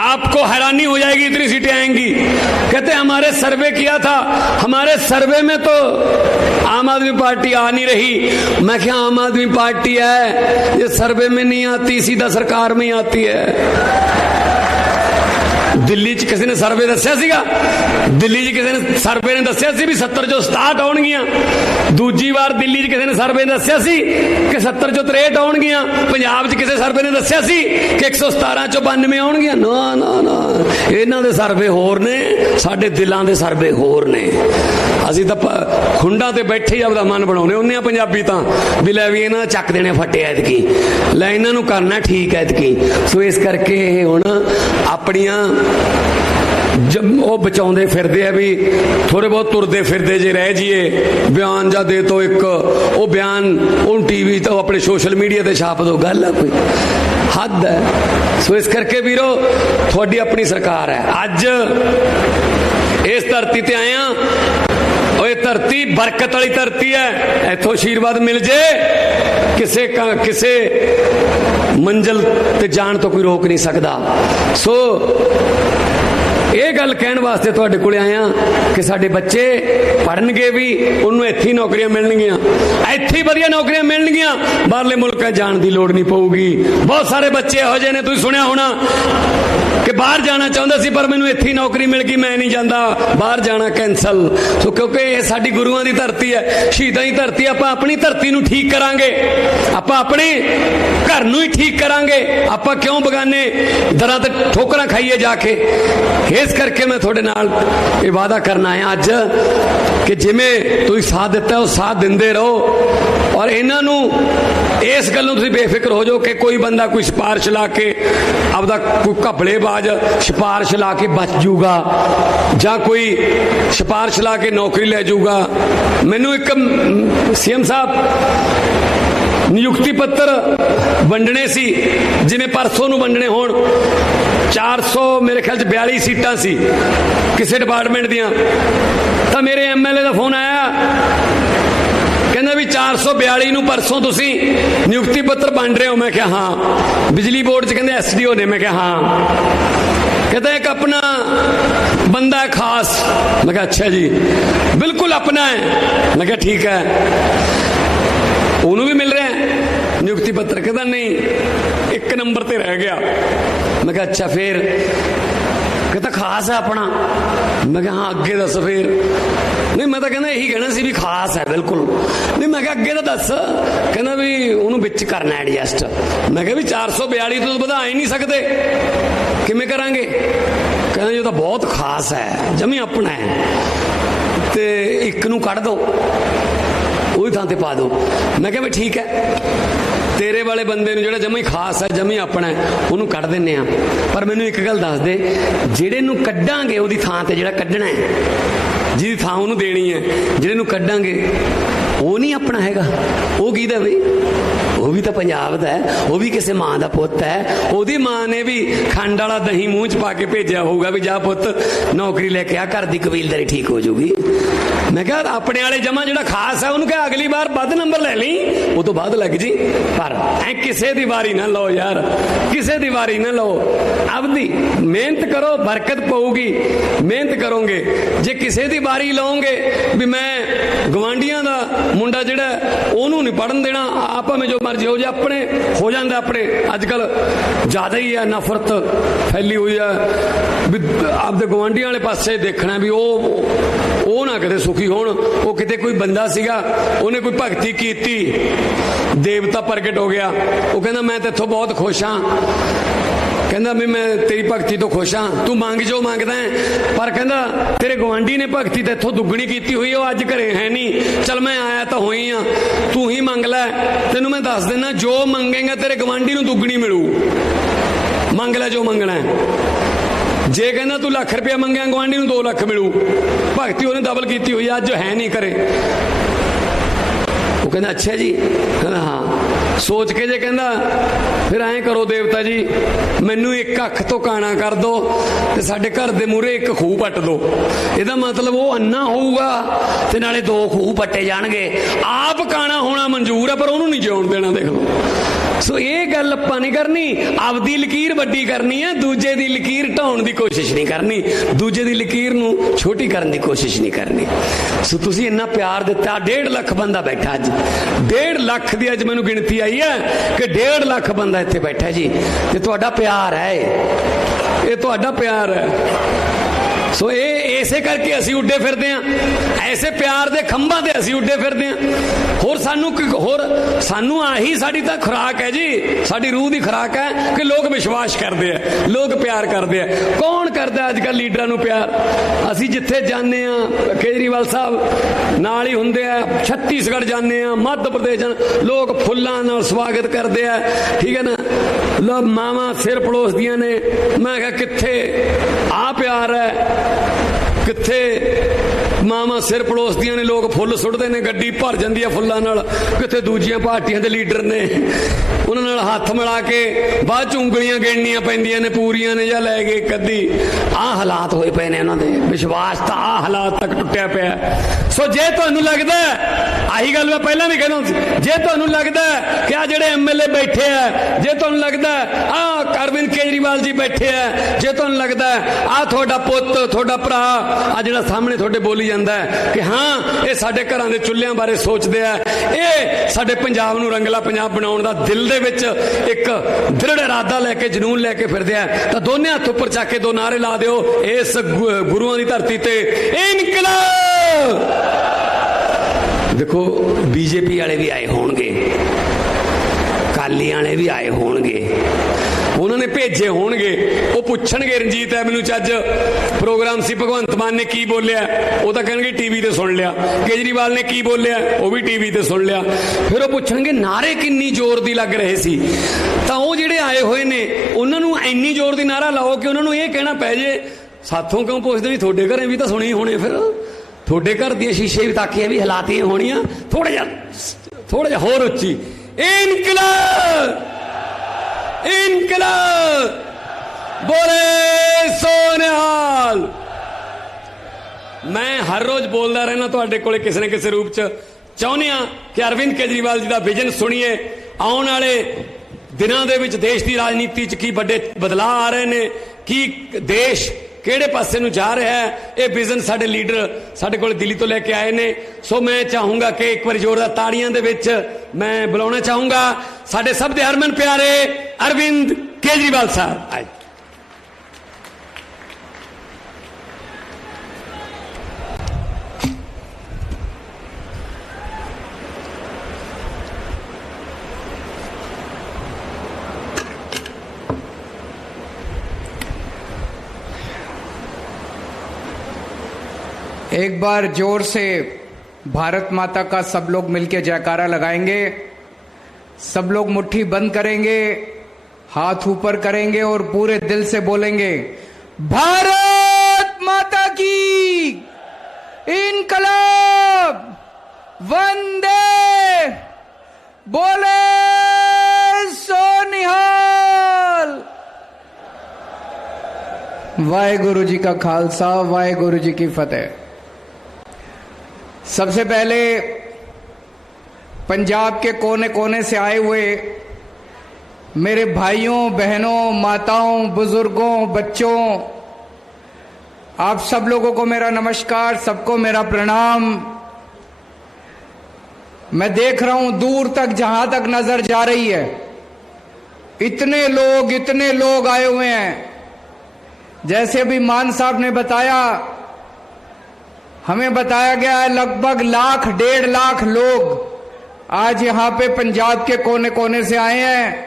आपको हैरानी हो जाएगी, इतनी सीटें आएंगी। कहते हमारे सर्वे किया था, हमारे सर्वे में तो आम आदमी पार्टी आ नहीं रही। मैं क्या आम आदमी पार्टी है, ये सर्वे में नहीं आती, सीधा सरकार में ही आती है। ਦਿੱਲੀ 'ਚ ਕਿਸੇ ਨੇ ਸਰਵੇ ਦੱਸਿਆ ਸੀਗਾ? ਦਿੱਲੀ 'ਚ ਕਿਸੇ ਨੇ ਸਰਵੇ ਨੇ ਦੱਸਿਆ ਸੀ ਵੀ 70 ਚੋਂ 67 ਆਉਣਗੀਆਂ? ਦੂਜੀ ਵਾਰ ਦਿੱਲੀ 'ਚ ਕਿਸੇ ਨੇ ਸਰਵੇ ਨੇ ਦੱਸਿਆ ਸੀ ਕਿ 70 ਚੋਂ 63 ਆਉਣਗੀਆਂ? ਪੰਜਾਬ 'ਚ ਕਿਸੇ ਸਰਵੇ ਨੇ ਦੱਸਿਆ ਸੀ ਕਿ 117 ਚੋਂ 92 ਆਉਣਗੀਆਂ? ਨਾ ਨਾ ਨਾ, ਇਹਨਾਂ ਦੇ ਸਰਵੇ ਹੋਰ ਨੇ, ਸਾਡੇ ਦਿਲਾਂ ਦੇ ਸਰਵੇ ਹੋਰ ਨੇ। ਅਸੀਂ ਤਾਂ ਖੁੰਡਾਂ ਤੇ ਬੈਠੇ ਹੀ ਆਪਦਾ ਮਨ ਬਣਾਉਣੇ ਹੁੰਦੇ ਆ ਪੰਜਾਬੀ ਤਾਂ, ਵੀ ਲੈ ਵੀ ਇਹਨਾਂ ਚੱਕ ਦੇਣੇ ਫੱਟੇ ਐਤਕੀ, ਲੈ ਇਹਨਾਂ ਨੂੰ ਕਰਨਾ ਠੀਕ ਐਤਕੀ। ਸੋ ਇਸ ਕਰਕੇ ਇਹ ਹੁਣ ਆਪਣੀਆਂ ਉਹ ਬਚਾਉਂਦੇ ਫਿਰਦੇ ਆ ਵੀ ਥੋੜੇ ਬਹੁਤ ਤੁਰਦੇ ਫਿਰਦੇ ਜੇ ਰਹਿ ਜੀਏ। ਬਿਆਨ ਜਾਂ ਦੇ ਤੋ ਇੱਕ ਉਹ ਬਿਆਨ ਉਹਨੂੰ ਟੀਵੀ ਤੇ ਆਪਣੇ ਸੋਸ਼ਲ ਮੀਡੀਆ ਤੇ ਛਾਪ ਦੋ, ਗੱਲ ਆ ਕੋਈ ਹੱਦ ਹੈ। ਸੋ ਇਸ ਕਰਕੇ ਵੀਰੋ ਤੁਹਾਡੀ ਆਪਣੀ ਸਰਕਾਰ ਹੈ। ਅੱਜ ਇਸ ਧਰਤੀ ਤੇ ਆਏ ਆ, ਇਹ ਧਰਤੀ ਬਰਕਤ ਵਾਲੀ ਧਰਤੀ ਹੈ, ਇੱਥੋਂ ਆਸ਼ੀਰਵਾਦ ਮਿਲ ਜੇ ਕਿਸੇ ਮੰਜ਼ਿਲ ਤੇ ਜਾਣ ਤੋਂ ਕੋਈ ਰੋਕ ਨਹੀਂ ਸਕਦਾ। ਸੋ ਇਹ ਗੱਲ ਕਹਿਣ ਵਾਸਤੇ ਤੁਹਾਡੇ ਕੋਲ ਆਇਆ ਕਿ ਸਾਡੇ ਬੱਚੇ ਪੜ੍ਹਨਗੇ ਵੀ, ਉਹਨੂੰ ਇੱਥੇ ਹੀ ਨੌਕਰੀਆਂ ਮਿਲਣਗੀਆਂ, ਇੱਥੇ ਹੀ ਵਧੀਆ ਨੌਕਰੀਆਂ ਮਿਲਣਗੀਆਂ, ਬਾਹਰਲੇ ਮੁਲਕਾਂ ਜਾਣ ਦੀ ਲੋੜ ਨਹੀਂ ਪਊਗੀ। ਬਹੁਤ ਸਾਰੇ ਬੱਚੇ ਇਹੋ ਜਿਹੇ ਨੇ, ਤੁਸੀਂ ਸੁਣਿਆ ਹੋਣਾ ਕਿ ਬਾਹਰ ਜਾਣਾ ਚਾਹੁੰਦਾ ਸੀ ਪਰ ਮੈਨੂੰ ਇੱਥੇ ਹੀ ਨੌਕਰੀ ਮਿਲ ਗਈ, ਮੈਂ ਨਹੀਂ ਜਾਂਦਾ, ਬਾਹਰ ਜਾਣਾ ਕੈਂਸਲ। ਸੋ ਕਿਉਂਕਿ ਇਹ ਸਾਡੀ ਗੁਰੂਆਂ ਦੀ ਧਰਤੀ ਹੈ, ਸ਼ਹੀਦਾਂ ਦੀ ਧਰਤੀ। ਆਪਾਂ ਆਪਣੀ ਧਰਤੀ ਨੂੰ ਠੀਕ ਕਰਾਂਗੇ, ਆਪਾਂ ਆਪਣੇ ਘਰ ਨੂੰ ਹੀ ਠੀਕ ਕਰਾਂਗੇ, ਆਪਾਂ ਕਿਉਂ ਬਗਾਨੇ ਦਰਾਂ ਤੇ ਠੋਕਰਾਂ ਖਾਈਏ ਜਾ ਕੇ। ਇਸ ਕਰਕੇ ਮੈਂ ਤੁਹਾਡੇ ਨਾਲ ਇਹ ਵਾਅਦਾ ਕਰਨ ਆਇਆ ਅੱਜ ਕਿ ਜਿਵੇਂ ਤੁਸੀਂ ਸਾਥ ਦਿੱਤਾ ਉਹ ਸਾਥ ਦਿੰਦੇ ਰਹੋ, ਔਰ ਇਹਨਾਂ ਨੂੰ ਇਸ ਗੱਲੋਂ ਤੁਸੀਂ ਬੇਫਿਕਰ ਹੋ ਜਾਓ ਕਿ ਕੋਈ ਬੰਦਾ ਕੋਈ ਸਿਫਾਰਿਸ਼ ਲਾ ਕੇ ਆਪਦਾ ਕੋਈ ਘਪਲੇਬਾਜ਼ ਸਿਫਾਰਿਸ਼ ਲਾ ਕੇ ਬਚ ਜੂਗਾ ਜਾਂ ਕੋਈ ਸਿਫਾਰਿਸ਼ ਲਾ ਕੇ ਨੌਕਰੀ ਲੈ ਜੂਗਾ। ਮੈਨੂੰ ਇੱਕ ਸੀਐਮ ਸਾਹਿਬ ਨਿਯੁਕਤੀ ਪੱਤਰ ਵੰਡਣੇ ਸੀ, ਜਿਵੇਂ ਪਰਸੋਂ ਨੂੰ ਵੰਡਣੇ ਹੋਣ। 400 ਮੇਰੇ ਖਿਆਲ 'ਚ 42 ਸੀਟਾਂ ਸੀ ਕਿਸੇ ਡਿਪਾਰਟਮੈਂਟ ਦੀਆਂ, ਤਾਂ ਮੇਰੇ ਐਮਐਲਏ ਦਾ ਫੋਨ ਆਇਆ, ਕਹਿੰਦਾ ਵੀ 442 ਨੂੰ ਪਰਸੋਂ ਤੁਸੀਂ ਨਿਯੁਕਤੀ ਪੱਤਰ ਵੰਡ ਰਹੇ ਹੋ। ਮੈਂ ਕਿਹਾ ਹਾਂ। ਬਿਜਲੀ ਬੋਰਡ 'ਚ ਕਹਿੰਦੇ ਐਸਡੀਓ ਨੇ। ਮੈਂ ਕਿਹਾ ਹਾਂ। ਕਹਿੰਦਾ ਇੱਕ ਆਪਣਾ ਬੰਦਾ ਹੈ ਖਾਸ। ਮੈਂ ਕਿਹਾ ਅੱਛਾ ਜੀ, ਬਿਲਕੁਲ ਆਪਣਾ ਹੈ। ਮੈਂ ਕਿਹਾ ਠੀਕ ਹੈ, ਉਹਨੂੰ ਵੀ ਮਿਲ ਰਿਹਾ ਨਿਯੁਕਤੀ ਪੱਤਰ? ਕਹਿੰਦਾ ਨਹੀਂ, 1 ਨੰਬਰ ਤੇ ਰਹਿ ਗਿਆ। ਮੈਂ ਕਿਹਾ ਅੱਛਾ ਫੇਰ? ਕਹਿੰਦਾ ਖਾਸ ਹੈ ਆਪਣਾ। ਮੈਂ ਕਿਹਾ ਹਾਂ, ਅੱਗੇ ਦੱਸ ਫੇਰ? ਨਹੀਂ ਮੈਂ ਤਾਂ ਕਹਿੰਦਾ ਇਹੀ ਕਹਿਣਾ ਸੀ ਵੀ ਖਾਸ ਹੈ ਬਿਲਕੁਲ। ਨਹੀਂ ਮੈਂ ਕਿਹਾ ਅੱਗੇ ਤਾਂ ਦੱਸ। ਕਹਿੰਦਾ ਵੀ ਉਹਨੂੰ ਵਿੱਚ ਕਰਨਾ ਐਡਜਸਟ। ਮੈਂ ਕਿਹਾ ਵੀ 442 ਤੋਂ ਵਧਾ ਹੀ ਨਹੀਂ ਸਕਦੇ, ਕਿਵੇਂ ਕਰਾਂਗੇ? ਕਹਿੰਦਾ ਜੀ ਉਹ ਤਾਂ ਬਹੁਤ ਖਾਸ ਹੈ, ਜਮੀ ਆਪਣਾ ਹੈ, ਤੇ 1 ਨੂੰ ਕੱਢ ਦੋ, ਉਹਦੀ ਥਾਂ ਤੇ ਪਾ ਦੋ। ਮੈਂ ਕਿਹਾ ਵੀ ਠੀਕ ਹੈ, ਤੇਰੇ ਵਾਲੇ ਬੰਦੇ ਨੂੰ ਜਿਹੜਾ ਜਮੀ ਖਾਸ ਹੈ, ਜਮੀ ਆਪਣਾ ਹੈ, ਉਹਨੂੰ ਕੱਢ ਦਿੰਨੇ ਆ। ਪਰ ਮੈਨੂੰ ਇੱਕ ਗੱਲ ਦੱਸ ਦੇ, ਜਿਹੜੇ ਨੂੰ ਕੱਢਾਂਗੇ ਉਹਦੀ ਥਾਂ ਤੇ ਜਿਹੜਾ ਕੱਢਣਾ ਹੈ, ਜਿਹਦੀ ਥਾਂ ਉਹਨੂੰ ਦੇਣੀ ਹੈ, ਜਿਹੜੇ ਨੂੰ ਕੱਢਾਂਗੇ ਉਹ ਨਹੀਂ ਆਪਣਾ ਹੈਗਾ। ਉਹ ਕਿਹਦਾ ਬਈ? ਉਹ ਵੀ ਤਾਂ ਪੰਜਾਬ ਦਾ ਹੈ, ਉਹ ਵੀ ਕਿਸੇ ਮਾਂ ਦਾ ਪੁੱਤ ਹੈ। ਉਹਦੀ ਮਾਂ ਨੇ ਵੀ ਖੰਡ ਵਾਲਾ ਦਹੀਂ ਮੂੰਹ 'ਚ ਪਾ ਕੇ ਭੇਜਿਆ ਹੋਊਗਾ ਵੀ ਜਾ ਪੁੱਤ ਨੌਕਰੀ ਲੈ ਕੇ ਆ, ਘਰ ਦੀ ਕਬੀਲਦਾਰੀ ਠੀਕ ਹੋ ਜਾਊਗੀ। ਮੈਂ ਕਿਹਾ ਆਪਣੇ ਵਾਲੇ ਜਮਾ ਜਿਹੜਾ ਖਾਸ ਹੈ ਉਹਨੂੰ ਕਿਹਾ ਅਗਲੀ ਵਾਰ ਵੱਧ ਨੰਬਰ ਲੈ ਲਈ, ਉਹ ਤੋਂ ਬਾਅਦ ਲੱਗ ਜੀ। ਪਰ ਐ ਕਿਸੇ ਦੀ ਵਾਰੀ ਨਾ ਲਓ ਯਾਰ, ਕਿਸੇ ਦੀ ਵਾਰੀ ਨਾ ਲਓ। ਆਪਦੀ ਮਿਹਨਤ ਕਰੋ, ਬਰਕਤ ਪਊਗੀ। ਮਿਹਨਤ ਕਰੋਗੇ। ਜੇ ਕਿਸੇ ਦੀ ਵਾਰੀ ਲਓਗੇ ਵੀ ਮੈਂ ਗਵਾਂਢੀਆਂ ਦਾ ਮੁੰਡਾ ਜਿਹੜਾ ਉਹਨੂੰ ਨਹੀਂ ਪੜਨ ਦੇਣਾ, ਆਪ ਭਾਵੇਂ ਜੋ ਮਰਜ਼ੀ ਹੋ ਜਾ, ਆਪਣੇ ਹੋ ਜਾਂਦਾ। ਆਪਣੇ ਅੱਜ ਕੱਲ ਜ਼ਿਆਦਾ ਹੀ ਆ ਨਫ਼ਰਤ ਫੈਲੀ ਹੋਈ ਆ ਵੀ ਆਪਦੇ ਗਵਾਂਢੀਆਂ ਵਾਲੇ ਪਾਸੇ ਦੇਖਣਾ ਵੀ ਉਹ ਨਾ ਕਿਤੇ ਸੁਖੀ ਹੋਣ। ਉਹ ਕਿਤੇ ਕੋਈ ਬੰਦਾ ਸੀਗਾ, ਉਹਨੇ ਕੋਈ ਭਗਤੀ ਕੀਤੀ, ਦੇਵਤਾ ਪ੍ਰਗਟ ਹੋ ਗਿਆ, ਉਹ ਕਹਿੰਦਾ ਮੈਂ ਤੇਥੋਂ ਬਹੁਤ ਖੁਸ਼ ਹਾਂ। ਕਹਿੰਦਾ ਵੀ ਮੈਂ ਤੇਰੀ ਭਗਤੀ ਤੋਂ ਖੁਸ਼ ਹਾਂ, ਤੂੰ ਮੰਗ ਜੋ ਮੰਗਦਾ ਹੈ, ਪਰ ਕਹਿੰਦਾ ਤੇਰੇ ਗਵਾਂਢੀ ਨੇ ਭਗਤੀ ਤੇ ਇੱਥੋਂ ਦੁੱਗਣੀ ਕੀਤੀ ਹੋਈ, ਉਹ ਅੱਜ ਘਰੇ ਹੈ ਨਹੀਂ। ਚੱਲ ਮੈਂ ਆਇਆ ਤਾਂ ਹੋਈ ਆ, ਤੂੰ ਹੀ ਮੰਗ ਲੈ, ਤੈਨੂੰ ਮੈਂ ਦੱਸ ਦਿੰਦਾ ਜੋ ਮੰਗੇਗਾ ਤੇਰੇ ਗਵਾਂਢੀ ਨੂੰ ਦੁੱਗਣੀ ਮਿਲੂ। ਮੰਗ ਲੈ ਜੋ ਮੰਗਣਾ ਹੈ। ਜੇ ਕਹਿੰਦਾ ਤੂੰ ਲੱਖ ਰੁਪਇਆ ਮੰਗਿਆ, ਗਵਾਂਢੀ ਨੂੰ 2 ਲੱਖ ਮਿਲੂ। ਭਗਤੀ ਉਹਨੇ ਡਬਲ ਕੀਤੀ ਹੋਈ, ਅੱਜ ਹੈ ਨਹੀਂ ਘਰੇ। ਉਹ ਕਹਿੰਦਾ ਅੱਛਾ ਜੀ? ਕਹਿੰਦਾ ਹਾਂ। ਸੋਚ ਕੇ ਜੇ ਕਹਿੰਦਾ ਫਿਰ ਐਂ ਕਰੋ ਦੇਵਤਾ ਜੀ, ਮੈਨੂੰ 1 ਅੱਖ ਤੋਂ ਕਾਣਾ ਕਰ ਦੋ ਤੇ ਸਾਡੇ ਘਰ ਦੇ ਮੂਹਰੇ 1 ਖੂਹ ਪੱਟ ਦੋ। ਇਹਦਾ ਮਤਲਬ ਉਹ ਅੰਨਾ ਹੋਊਗਾ ਤੇ ਨਾਲੇ 2 ਖੂਹ ਪੱਟੇ ਜਾਣਗੇ। ਆਪ ਕਾਣਾ ਹੋਣਾ ਮਨਜ਼ੂਰ ਹੈ ਪਰ ਉਹਨੂੰ ਨਹੀਂ ਜਿਉਣ ਦੇਣਾ। ਦੇਖ ਲਓ। ਸੋ ਇਹ ਗੱਲ ਆਪਾਂ ਨਹੀਂ ਕਰਨੀ, ਆਪਦੀ ਲਕੀਰ ਵੱਡੀ ਕਰਨੀ ਹੈ, ਦੂਜੇ ਦੀ ਲਕੀਰ ਢਾਉਣ ਦੀ ਕੋਸ਼ਿਸ਼ ਨਹੀਂ ਕਰਨੀ, ਦੂਜੇ ਦੀ ਲਕੀਰ ਨੂੰ ਛੋਟੀ ਕਰਨ ਦੀ ਕੋਸ਼ਿਸ਼ ਨਹੀਂ ਕਰਨੀ। ਸੋ ਤੁਸੀਂ ਇੰਨਾ ਪਿਆਰ ਦਿੱਤਾ। 1.5 ਲੱਖ ਬੰਦਾ ਬੈਠਾ ਅੱਜ, 1.5 ਲੱਖ ਦੀ ਅੱਜ ਮੈਨੂੰ ਗਿਣਤੀ ਆਈ ਹੈ ਕਿ 1.5 ਲੱਖ ਬੰਦਾ ਇੱਥੇ ਬੈਠਾ ਜੀ। ਤੇ ਤੁਹਾਡਾ ਪਿਆਰ ਹੈ, ਇਹ ਤੁਹਾਡਾ ਪਿਆਰ ਹੈ। ਸੋ ਇਹ ਇਸੇ ਕਰਕੇ ਅਸੀਂ ਉੱਡੇ ਫਿਰਦੇ ਹਾਂ, ਐਸੇ ਪਿਆਰ ਦੇ ਖੰਭਾਂ ਤੇ ਅਸੀਂ ਉੱਡੇ ਫਿਰਦੇ ਹਾਂ। ਹੋਰ ਸਾਨੂੰ ਆਹੀ ਸਾਡੀ ਤਾਂ ਖੁਰਾਕ ਹੈ ਜੀ, ਸਾਡੀ ਰੂਹ ਦੀ ਖੁਰਾਕ ਹੈ ਕਿ ਲੋਕ ਵਿਸ਼ਵਾਸ ਕਰਦੇ ਆ, ਲੋਕ ਪਿਆਰ ਕਰਦੇ ਆ। ਕੌਣ ਕਰਦਾ ਅੱਜ ਕੱਲ੍ਹ ਲੀਡਰਾਂ ਨੂੰ ਪਿਆਰ? ਅਸੀਂ ਜਿੱਥੇ ਜਾਂਦੇ ਆ, ਕੇਜਰੀਵਾਲ ਸਾਹਿਬ ਨਾਲ ਹੀ ਹੁੰਦੇ ਆ, ਛੱਤੀਸਗੜ੍ਹ ਜਾਂਦੇ ਆ, ਮੱਧ ਪ੍ਰਦੇਸ਼, ਲੋਕ ਫੁੱਲਾਂ ਨਾਲ ਸਵਾਗਤ ਕਰਦੇ ਆ, ਠੀਕ ਹੈ ਨਾ। ਲੋਕ ਮਾਵਾਂ ਸਿਰ ਪਲੋਸਦੀਆਂ ਨੇ। ਮੈਂ ਕਿਹਾ ਕਿੱਥੇ ਆ ਪਿਆਰ ਹੈ? किथे मामा सिर पड़ोसदियां ने, लोग फुੱਲ सुੱਟਦੇ ने, गड्डी भर जाती है फुੱਲਾਂ ਨਾਲ, किथे दूजियां पार्टियां के लीडर ने उन्हां नाल हत्थ मिला के बाद च उंगलियां गिणनियां पैंदियां ने, पूरियां ने या लै गए कद्दी। आ हालात होए पे ने, उन्हां दे विश्वास तां आ हालात तक टुटिया पिया। सो जे तुहानूं लगदा आही गल मैं पहलां भी कहना सी, जे तुहानूं लगदा कि आ जिहड़े MLA बैठे है, जे तुहानूं लगदा आ अरविंद केजरीवाल जी बैठे है, जे तुहानूं लगदा आ तुहाडा पुੱਤ तुहाडा भरा आ जिहड़ा सामने तुहाडे बोली ਜਾਂਦਾ कि हाँ ये साडे घरां दे चुੱਲ੍ਹਿਆਂ बारे सोचते हैं, ये साडे पंजाब नूं रंगला पंजाब बनाउण दा दिल दे विच एक दृढ़ इरादा लैके जनून लैके फिरदे हैं, तां दोने हत्थ उपर चक के दो नारे ला दिओ इस गुरुआं दी धरती ते इनकलाब। देखो BJP वाले भी आए होणगे, अकाली वाले भी आए होणगे, उन्होंने भेजे होणगे, वो पुछणगे रणजीत एवेन्यू च अज प्रोग्राम सी भगवंत मान ने की बोलिया, वो तो कहणगे टीवी ते सुन लिया, केजरीवाल ने की बोलिया वो भी टीवी ते सुन लिया, फिर वो पुछणगे नारे किन्नी जोर दी लग रहे सी, तां वो जिहड़े आए होए ने उन्हां नूं इन्नी जोर दी नारा लाओ कि उन्हां नूं ये कहना पै जे साथों क्यों पुछदे भी थोड़े घरें भी तो सुनी होने, फिर थोड़े घर दी शीशे भी ताकियां भी हलातियां होणियां, थोड़ा जिहा होर उच्ची इनकलाब इनकलाब बोले सोनिहाल। मैं हर रोज बोलता रहना तुहाडे कोले किसी न किसी रूप च, चाहुंदे आ कि अरविंद केजरीवाल जी का विजन सुनिए, आउण वाले दिनां दे विच देश की राजनीति च की बड़े बदलाव आ रहे ने, की देश किहड़े पासे नूं जा रहा है, ये विजन साडे लीडर साडे कोल दिल्ली तो लैके आए ने। सो मैं चाहूँगा कि एक बार जोरदार ताड़ियां दे विच मैं बुलाना चाहूँगा साडे सब दे हरमन प्यारे अरविंद केजरीवाल साहब। एक बार जोर से भारत माता का सब लोग मिलकर जयकारा लगाएंगे। सब लोग मुट्ठी बंद करेंगे, हाथ ऊपर करेंगे और पूरे दिल से बोलेंगे भारत माता की इनकलाब वंदे बोले सोनिहाल। वाहेगुरु जी का खालसा, वाहेगुरु जी की फतेह। सबसे पहले पंजाब के कोने कोने से आए हुए मेरे भाइयों बहनों माताओं बुजुर्गों बच्चों, आप सब लोगों को मेरा नमस्कार, सबको मेरा प्रणाम। मैं देख रहा हूं दूर तक, जहां तक नजर जा रही है, इतने लोग आए हुए हैं। जैसे अभी मान साहब ने बताया, हमें बताया गया है लगभग 1.5 लाख लोग आज यहां पे पंजाब के कोने कोने से आए हैं।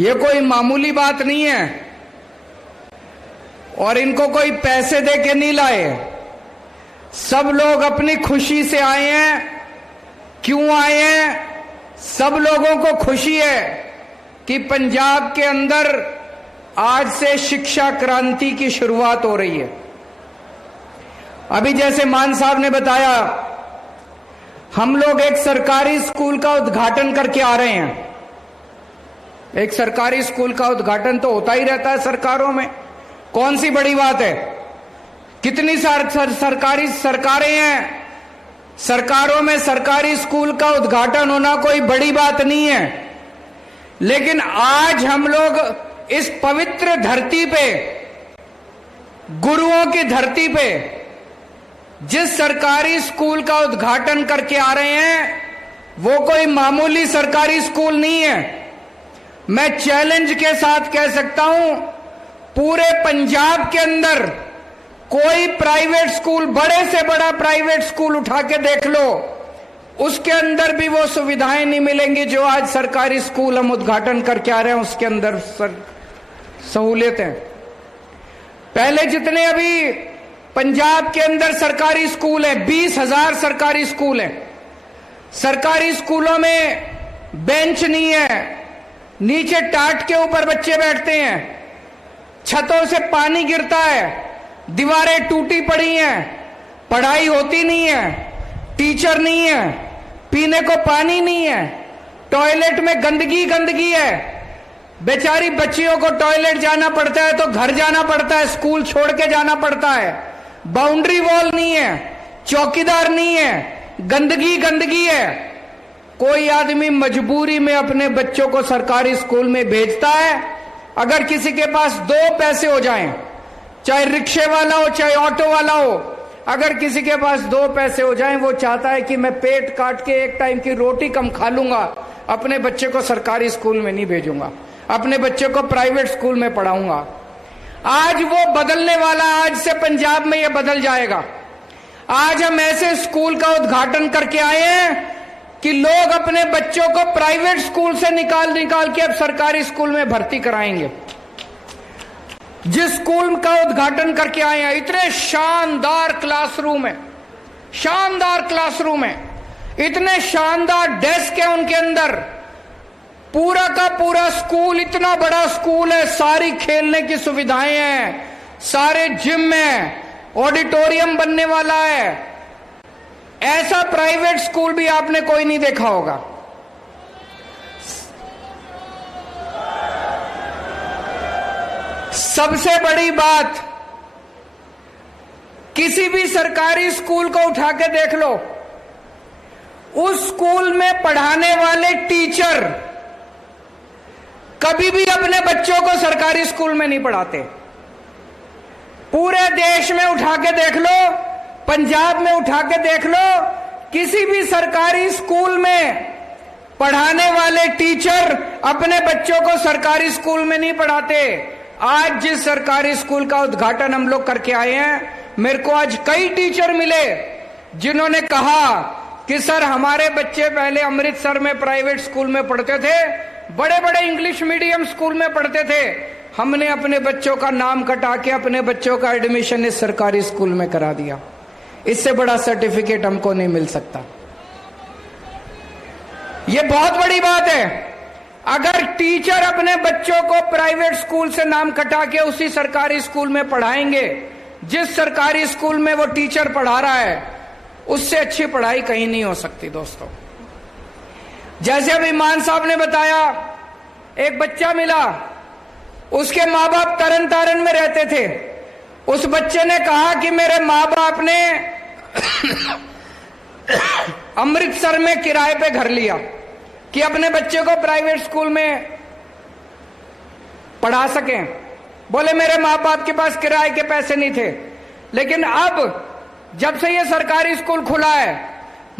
ये कोई मामूली बात नहीं है और इनको कोई पैसे दे के नहीं लाए, सब लोग अपनी खुशी से आए हैं। क्यों आए हैं? सब लोगों को खुशी है कि पंजाब के अंदर आज से शिक्षा क्रांति की शुरुआत हो रही है। अभी जैसे मान साहब ने बताया, हम लोग एक सरकारी स्कूल का उद्घाटन करके आ रहे हैं। एक सरकारी स्कूल का उद्घाटन तो होता ही रहता है सरकारों में, कौन सी बड़ी बात है। कितनी सरकारी सरकारें हैं, सरकारों में सरकारी स्कूल का उद्घाटन होना कोई बड़ी बात नहीं है। लेकिन आज हम लोग इस पवित्र धरती पे, गुरुओं की धरती पे, जिस सरकारी स्कूल का उद्घाटन करके आ रहे हैं, वो कोई मामूली सरकारी स्कूल नहीं है। मैं चैलेंज के साथ कह सकता हूं, पूरे पंजाब के अंदर कोई प्राइवेट स्कूल, बड़े से बड़ा प्राइवेट स्कूल उठा के देख लो, उसके अंदर भी वो सुविधाएं नहीं मिलेंगी जो आज सरकारी स्कूल हम उद्घाटन करके आ रहे हैं उसके अंदर सहूलियतें। पहले जितने अभी पंजाब के अंदर सरकारी स्कूल है, 20,000 सरकारी स्कूल है। सरकारी स्कूलों में बेंच नहीं है, नीचे टाट के ऊपर बच्चे बैठते हैं, छतों से पानी गिरता है, दीवारें टूटी पड़ी हैं, पढ़ाई होती नहीं है, टीचर नहीं है, पीने को पानी नहीं है, टॉयलेट में गंदगी गंदगी है। बेचारी बच्चियों को टॉयलेट जाना पड़ता है तो घर जाना पड़ता है, स्कूल छोड़ के जाना पड़ता है। बाउंड्री वॉल नहीं है, चौकीदार नहीं है, गंदगी गंदगी है। कोई आदमी मजबूरी में अपने बच्चों को सरकारी स्कूल में भेजता है। अगर किसी के पास 2 पैसे हो जाएं, चाहे रिक्शे वाला हो चाहे ऑटो वाला हो, अगर किसी के पास 2 पैसे हो जाएं, वो चाहता है कि मैं पेट काट के एक टाइम की रोटी कम खा लूंगा, अपने बच्चे को सरकारी स्कूल में नहीं भेजूंगा, अपने बच्चे को प्राइवेट स्कूल में पढ़ाऊंगा। आज वो बदलने वाला, आज से पंजाब में ये बदल जाएगा। आज हम ऐसे स्कूल का उद्घाटन करके आए हैं कि लोग अपने बच्चों को प्राइवेट स्कूल से निकाल के अब सरकारी स्कूल में भर्ती कराएंगे। जिस स्कूल का उद्घाटन करके आए हैं, इतने शानदार क्लासरूम है, शानदार क्लासरूम है, इतने शानदार डेस्क है उनके अंदर, पूरा का पूरा स्कूल इतना बड़ा स्कूल है, सारी खेलने की सुविधाएं हैं, सारे जिम है, ऑडिटोरियम बनने वाला है। ऐसा प्राइवेट स्कूल भी आपने कोई नहीं देखा होगा। सबसे बड़ी बात, किसी भी सरकारी स्कूल को उठा के देख लो, उस स्कूल में पढ़ाने वाले टीचर कभी भी अपने बच्चों को सरकारी स्कूल में नहीं पढ़ाते। पूरे देश में उठा के देख लो, पंजाब में उठा के देख लो, किसी भी सरकारी स्कूल में पढ़ाने वाले टीचर अपने बच्चों को सरकारी स्कूल में नहीं पढ़ाते। आज जिस सरकारी स्कूल का उद्घाटन हम लोग करके आए हैं, मेरे को आज कई टीचर मिले जिन्होंने कहा कि सर हमारे बच्चे पहले अमृतसर में प्राइवेट स्कूल में पढ़ते थे, बड़े बड़े इंग्लिश मीडियम स्कूल में पढ़ते थे, हमने अपने बच्चों का नाम कटा के अपने बच्चों का एडमिशन इस सरकारी स्कूल में करा दिया। इससे बड़ा सर्टिफिकेट हमको नहीं मिल सकता। यह बहुत बड़ी बात है। अगर टीचर अपने बच्चों को प्राइवेट स्कूल से नाम कटा के उसी सरकारी स्कूल में पढ़ाएंगे, जिस सरकारी स्कूल में वो टीचर पढ़ा रहा है, उससे अच्छी पढ़ाई कहीं नहीं हो सकती दोस्तों। जैसे अभी मान साहब ने बताया, एक बच्चा मिला, उसके माँ बाप तरन तारण में रहते थे। उस बच्चे ने कहा कि मेरे माँ बाप ने अमृतसर में किराए पे घर लिया कि अपने बच्चे को प्राइवेट स्कूल में पढ़ा सकें। बोले मेरे माँ बाप के पास किराए के पैसे नहीं थे, लेकिन अब जब से ये सरकारी स्कूल खुला है,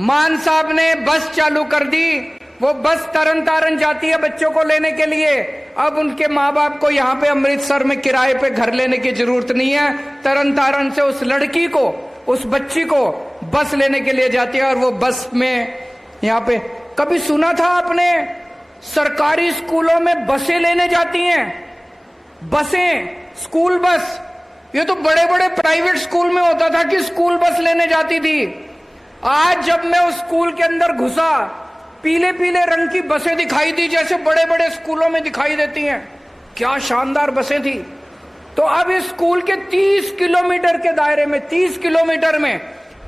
मान साहब ने बस चालू कर दी। वो बस तरन तारण जाती है बच्चों को लेने के लिए। अब उनके माँ बाप को यहाँ पे अमृतसर में किराए पे घर लेने की जरूरत नहीं है। तरन तारण से उस लड़की को, उस बच्ची को बस लेने के लिए जाती है और वो बस में यहाँ पे। कभी सुना था आपने सरकारी स्कूलों में बसें लेने जाती हैं? बसें, स्कूल बस। ये तो बड़े बड़े प्राइवेट स्कूल में होता था कि स्कूल बस लेने जाती थी। आज जब मैं उस स्कूल के अंदर घुसा, पीले पीले रंग की बसें दिखाई दी, जैसे बड़े बड़े स्कूलों में दिखाई देती हैं। क्या शानदार बसें थी। तो अब इस स्कूल के 30 किलोमीटर के दायरे में, 30 किलोमीटर में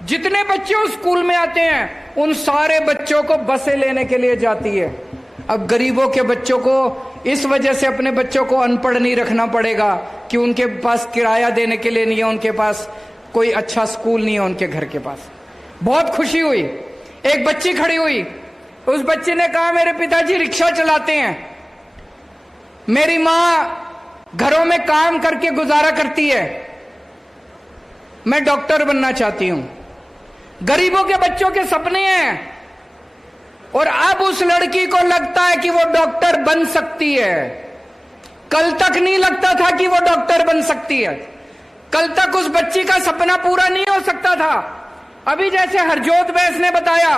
जितने बच्चे उस स्कूल में आते हैं, उन सारे बच्चों को बसें लेने के लिए जाती है। अब गरीबों के बच्चों को इस वजह से अपने बच्चों को अनपढ़ नहीं रखना पड़ेगा कि उनके पास किराया देने के लिए नहीं है, उनके पास कोई अच्छा स्कूल नहीं है उनके घर के पास। बहुत खुशी हुई। एक बच्ची खड़ी हुई, उस बच्चे ने कहा मेरे पिताजी रिक्शा चलाते हैं, मेरी मां घरों में काम करके गुजारा करती है, मैं डॉक्टर बनना चाहती हूं। गरीबों के बच्चों के सपने हैं और अब उस लड़की को लगता है कि वो डॉक्टर बन सकती है। कल तक नहीं लगता था कि वो डॉक्टर बन सकती है। कल तक उस बच्ची का सपना पूरा नहीं हो सकता था। अभी जैसे हरजोत बैस ने बताया,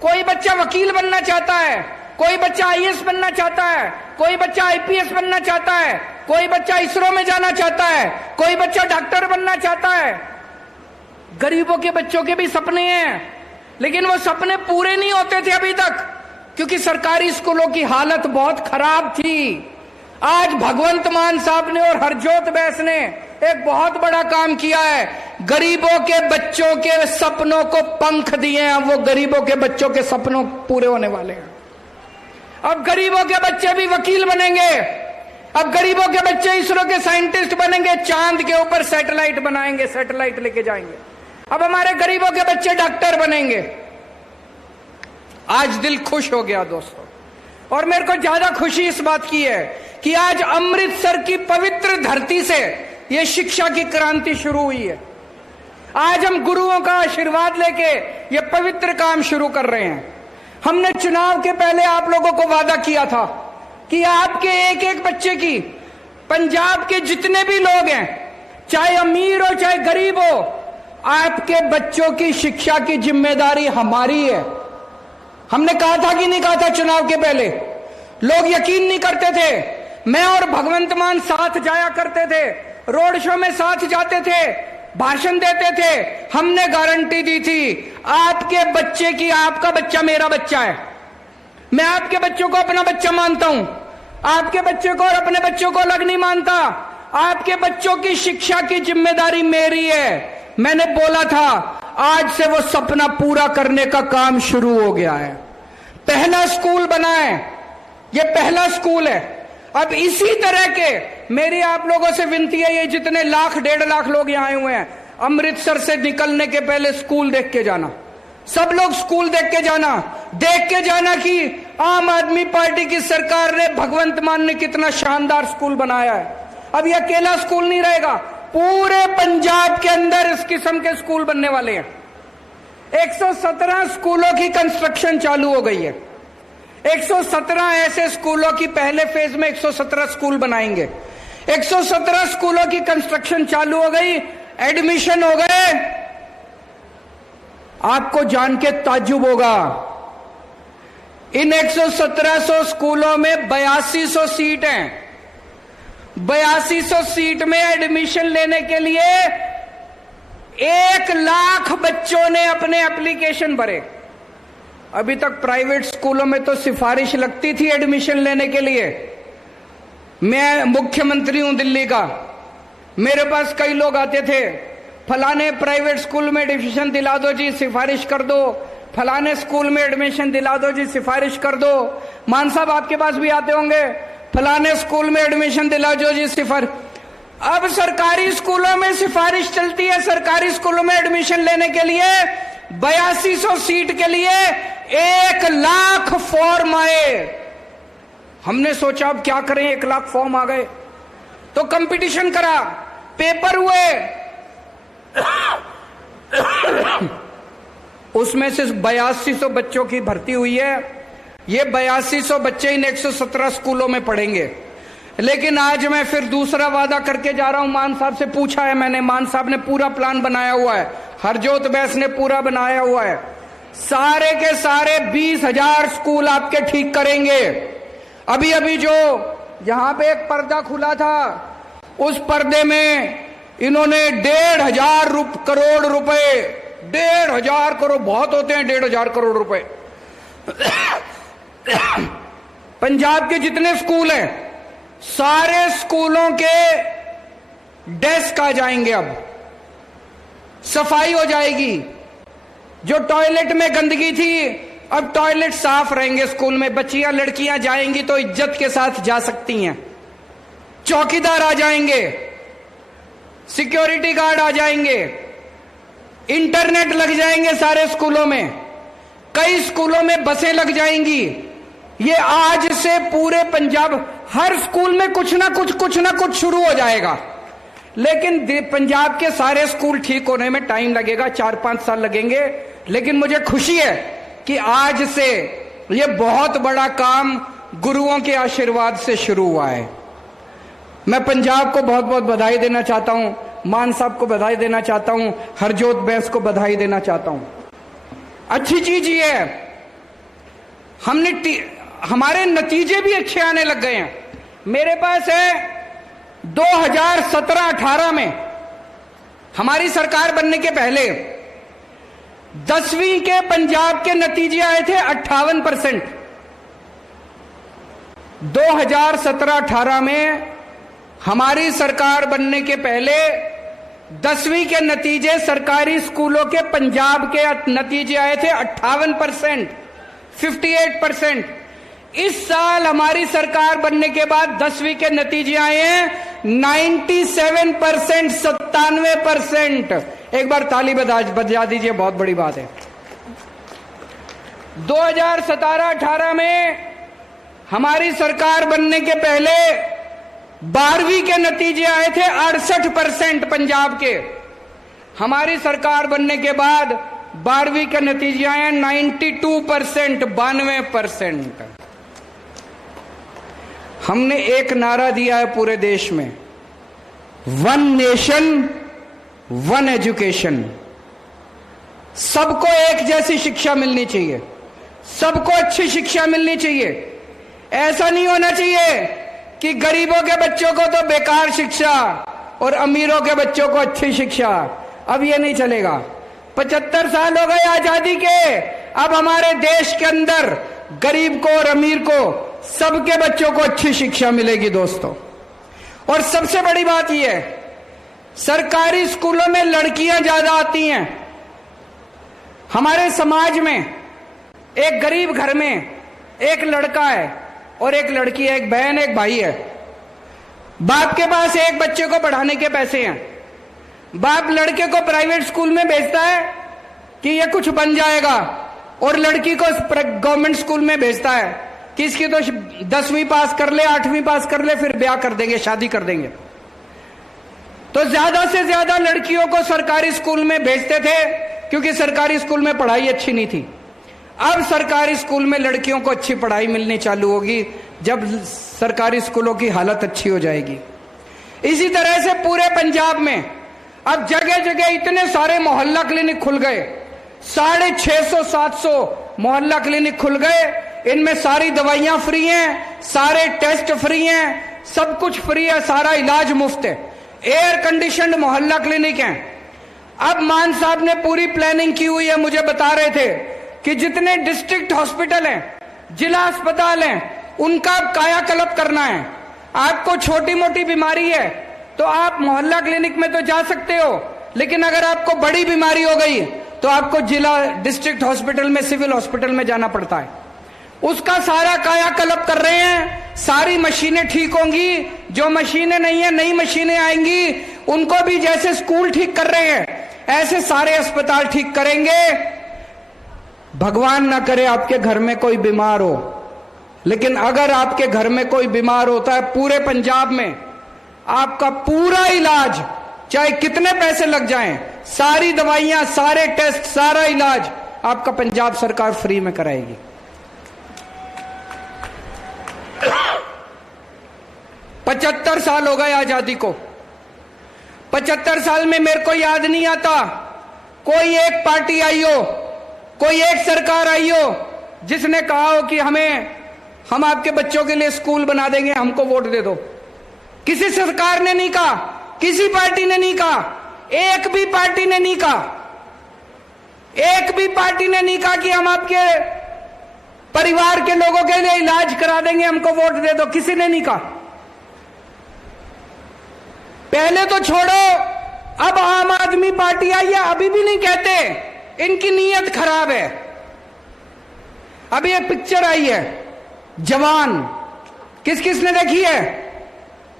कोई बच्चा वकील बनना चाहता है, कोई बच्चा आईएएस बनना चाहता है, कोई बच्चा आईपीएस बनना चाहता है, कोई बच्चा इसरो में जाना चाहता है, कोई बच्चा डॉक्टर बनना चाहता है। गरीबों के बच्चों के भी सपने हैं, लेकिन वो सपने पूरे नहीं होते थे अभी तक, क्योंकि सरकारी स्कूलों की हालत बहुत खराब थी। आज भगवंत मान साहब ने और हरजोत बैस ने एक बहुत बड़ा काम किया है। गरीबों के बच्चों के सपनों को पंख दिए हैं। वो गरीबों के बच्चों के सपनों पूरे होने वाले हैं। अब गरीबों के बच्चे भी वकील बनेंगे। अब गरीबों के बच्चे इसरो के साइंटिस्ट बनेंगे, चांद के ऊपर सैटेलाइट बनाएंगे, सैटेलाइट लेके जाएंगे। अब हमारे गरीबों के बच्चे डॉक्टर बनेंगे। आज दिल खुश हो गया दोस्तों। और मेरे को ज्यादा खुशी इस बात की है कि आज अमृतसर की पवित्र धरती से यह शिक्षा की क्रांति शुरू हुई है। आज हम गुरुओं का आशीर्वाद लेके ये पवित्र काम शुरू कर रहे हैं। हमने चुनाव के पहले आप लोगों को वादा किया था कि आपके एक एक बच्चे की, पंजाब के जितने भी लोग हैं, चाहे अमीर हो चाहे गरीब हो, आपके बच्चों की शिक्षा की जिम्मेदारी हमारी है। हमने कहा था कि नहीं कहा था चुनाव के पहले? लोग यकीन नहीं करते थे। मैं और भगवंत मान साथ जाया करते थे, रोड शो में साथ जाते थे, भाषण देते थे। हमने गारंटी दी थी आपके बच्चे की, आपका बच्चा मेरा बच्चा है। मैं आपके बच्चों को अपना बच्चा मानता हूं। आपके बच्चे को और अपने बच्चों को अलग नहीं मानता। आपके बच्चों की शिक्षा की जिम्मेदारी मेरी है। मैंने बोला था, आज से वो सपना पूरा करने का काम शुरू हो गया है। पहला स्कूल बना है, ये पहला स्कूल है। अब इसी तरह के मेरी आप लोगों से विनती है, ये जितने लाख 1.5 लाख लोग यहां आए हुए हैं, अमृतसर से निकलने के पहले स्कूल देख के जाना। सब लोग स्कूल देख के जाना कि आम आदमी पार्टी की सरकार ने, भगवंत मान ने कितना शानदार स्कूल बनाया है। अब यह अकेला स्कूल नहीं रहेगा, पूरे पंजाब के अंदर इस किस्म के स्कूल बनने वाले हैं। 117 स्कूलों की कंस्ट्रक्शन चालू हो गई है। 117 ऐसे स्कूलों की पहले फेज में 117 स्कूल बनाएंगे। 117 स्कूलों की कंस्ट्रक्शन चालू हो गई, एडमिशन हो गए। आपको जान के ताज्जुब होगा, इन 11700 स्कूलों में 8200 सीट हैं। 8200 सीट में एडमिशन लेने के लिए 1 लाख बच्चों ने अपने एप्लीकेशन भरे। अभी तक प्राइवेट स्कूलों में तो सिफारिश लगती थी एडमिशन लेने के लिए। मैं मुख्यमंत्री हूं दिल्ली का, मेरे पास कई लोग आते थे, फलाने प्राइवेट स्कूल में एडमिशन दिला दो जी, सिफारिश कर दो, फलाने स्कूल में एडमिशन दिला दो जी, सिफारिश कर दो। मान साहब आपके पास भी आते होंगे, फलाने स्कूल में एडमिशन दिला दो जी, सिफारिश। अब सरकारी स्कूलों में सिफारिश चलती है। सरकारी स्कूलों में एडमिशन लेने के लिए 8200 सीट के लिए 1 लाख फॉर्म आए। हमने सोचा अब क्या करें, 1 लाख फॉर्म आ गए तो कंपटीशन करा, पेपर हुए। उसमें से 8200 बच्चों की भर्ती हुई है। ये 8200 बच्चे इन 117 स्कूलों में पढ़ेंगे। लेकिन आज मैं फिर दूसरा वादा करके जा रहा हूं। मान साहब से पूछा है मैंने, मान साहब ने पूरा प्लान बनाया हुआ है, हरजोत बैस ने पूरा बनाया हुआ है। सारे के सारे 20,000 स्कूल आपके ठीक करेंगे। अभी अभी जो यहां पे एक पर्दा खुला था, उस पर्दे में इन्होंने 1,500 करोड़ रुपए, 1,500 करोड़ बहुत होते हैं, 1,500 करोड़ रुपए पंजाब के जितने स्कूल हैं, सारे स्कूलों के डेस्क आ जाएंगे। अब सफाई हो जाएगी। जो टॉयलेट में गंदगी थी, अब टॉयलेट साफ रहेंगे स्कूल में। बच्चियां लड़कियां जाएंगी तो इज्जत के साथ जा सकती हैं। चौकीदार आ जाएंगे, सिक्योरिटी गार्ड आ जाएंगे, इंटरनेट लग जाएंगे सारे स्कूलों में, कई स्कूलों में बसें लग जाएंगी। ये आज से पूरे पंजाब हर स्कूल में कुछ ना कुछ शुरू हो जाएगा। लेकिन पंजाब के सारे स्कूल ठीक होने में टाइम लगेगा, 4-5 साल लगेंगे। लेकिन मुझे खुशी है कि आज से ये बहुत बड़ा काम गुरुओं के आशीर्वाद से शुरू हुआ है। मैं पंजाब को बहुत बहुत बधाई देना चाहता हूं, मान साहब को बधाई देना चाहता हूं, हरजोत बैस को बधाई देना चाहता हूं। अच्छी चीज ये है, हमारे नतीजे भी अच्छे आने लग गए हैं। मेरे पास है 2017-18 में हमारी सरकार बनने के पहले 10वीं के पंजाब के नतीजे आए थे 58%। 2017-18 में हमारी सरकार बनने के पहले 10वीं के नतीजे सरकारी स्कूलों के पंजाब के नतीजे आए थे 58%, 58%। इस साल हमारी सरकार बनने के बाद 10वीं के नतीजे आए हैं 97%, 97%। एक बार ताली बजा दीजिए, बहुत बड़ी बात है। 2017-18 में हमारी सरकार बनने के पहले 12वीं के नतीजे आए थे 68% पंजाब के। हमारी सरकार बनने के बाद 12वीं के नतीजे आए 92%, 92%। हमने एक नारा दिया है पूरे देश में, वन नेशन वन एजुकेशन। सबको एक जैसी शिक्षा मिलनी चाहिए, सबको अच्छी शिक्षा मिलनी चाहिए। ऐसा नहीं होना चाहिए कि गरीबों के बच्चों को तो बेकार शिक्षा और अमीरों के बच्चों को अच्छी शिक्षा। अब ये नहीं चलेगा। 75 साल हो गए आजादी के, अब हमारे देश के अंदर गरीब को और अमीर को सबके बच्चों को अच्छी शिक्षा मिलेगी दोस्तों। और सबसे बड़ी बात यह है, सरकारी स्कूलों में लड़कियां ज्यादा आती हैं। हमारे समाज में एक गरीब घर में एक लड़का है और एक लड़की है, एक बहन एक भाई है। बाप के पास एक बच्चे को पढ़ाने के पैसे हैं। बाप लड़के को प्राइवेट स्कूल में भेजता है कि ये कुछ बन जाएगा, और लड़की को गवर्नमेंट स्कूल में भेजता है कि इसकी तो 10वीं पास कर ले, 8वीं पास कर ले, फिर ब्याह कर देंगे, शादी कर देंगे। तो ज्यादा से ज्यादा लड़कियों को सरकारी स्कूल में भेजते थे क्योंकि सरकारी स्कूल में पढ़ाई अच्छी नहीं थी। अब सरकारी स्कूल में लड़कियों को अच्छी पढ़ाई मिलनी चालू होगी जब सरकारी स्कूलों की हालत अच्छी हो जाएगी। इसी तरह से पूरे पंजाब में अब जगह जगह इतने सारे मोहल्ला क्लिनिक खुल गए, 650-700 मोहल्ला क्लिनिक खुल गए। इनमें सारी दवाइयां फ्री हैं, सारे टेस्ट फ्री हैं, सब कुछ फ्री है, सारा इलाज मुफ्त है। एयर कंडीशनड मोहल्ला क्लिनिक हैं। अब मान साहब ने पूरी प्लानिंग की हुई है, मुझे बता रहे थे कि जितने डिस्ट्रिक्ट हॉस्पिटल हैं, जिला अस्पताल हैं, उनका कायाकल्प करना है। आपको छोटी मोटी बीमारी है तो आप मोहल्ला क्लिनिक में तो जा सकते हो, लेकिन अगर आपको बड़ी बीमारी हो गई तो आपको जिला डिस्ट्रिक्ट हॉस्पिटल में, सिविल हॉस्पिटल में जाना पड़ता है। उसका सारा कायाकल्प कर रहे हैं। सारी मशीनें ठीक होंगी, जो मशीनें नहीं है नई मशीनें आएंगी। उनको भी जैसे स्कूल ठीक कर रहे हैं ऐसे सारे अस्पताल ठीक करेंगे। भगवान ना करे आपके घर में कोई बीमार हो, लेकिन अगर आपके घर में कोई बीमार होता है, पूरे पंजाब में आपका पूरा इलाज, चाहे कितने पैसे लग जाएं, सारी दवाइयां, सारे टेस्ट, सारा इलाज आपका पंजाब सरकार फ्री में कराएगी। 75 साल हो गए आजादी को। 75 साल में मेरे को याद नहीं आता कोई एक पार्टी आई हो, कोई एक सरकार आई हो जिसने कहा हो कि हम आपके बच्चों के लिए स्कूल बना देंगे, हमको वोट दे दो। किसी सरकार ने नहीं कहा, किसी पार्टी ने नहीं कहा, एक भी पार्टी ने नहीं कहा, एक भी पार्टी ने नहीं कहा कि हम आपके परिवार के लोगों के लिए इलाज करा देंगे, हमको वोट दे दो। किसी ने नहीं कहा। पहले तो छोड़ो, अब आम आदमी पार्टी आई है, अभी भी नहीं कहते, इनकी नीयत खराब है। अभी एक पिक्चर आई है जवान, किस किस ने देखी है?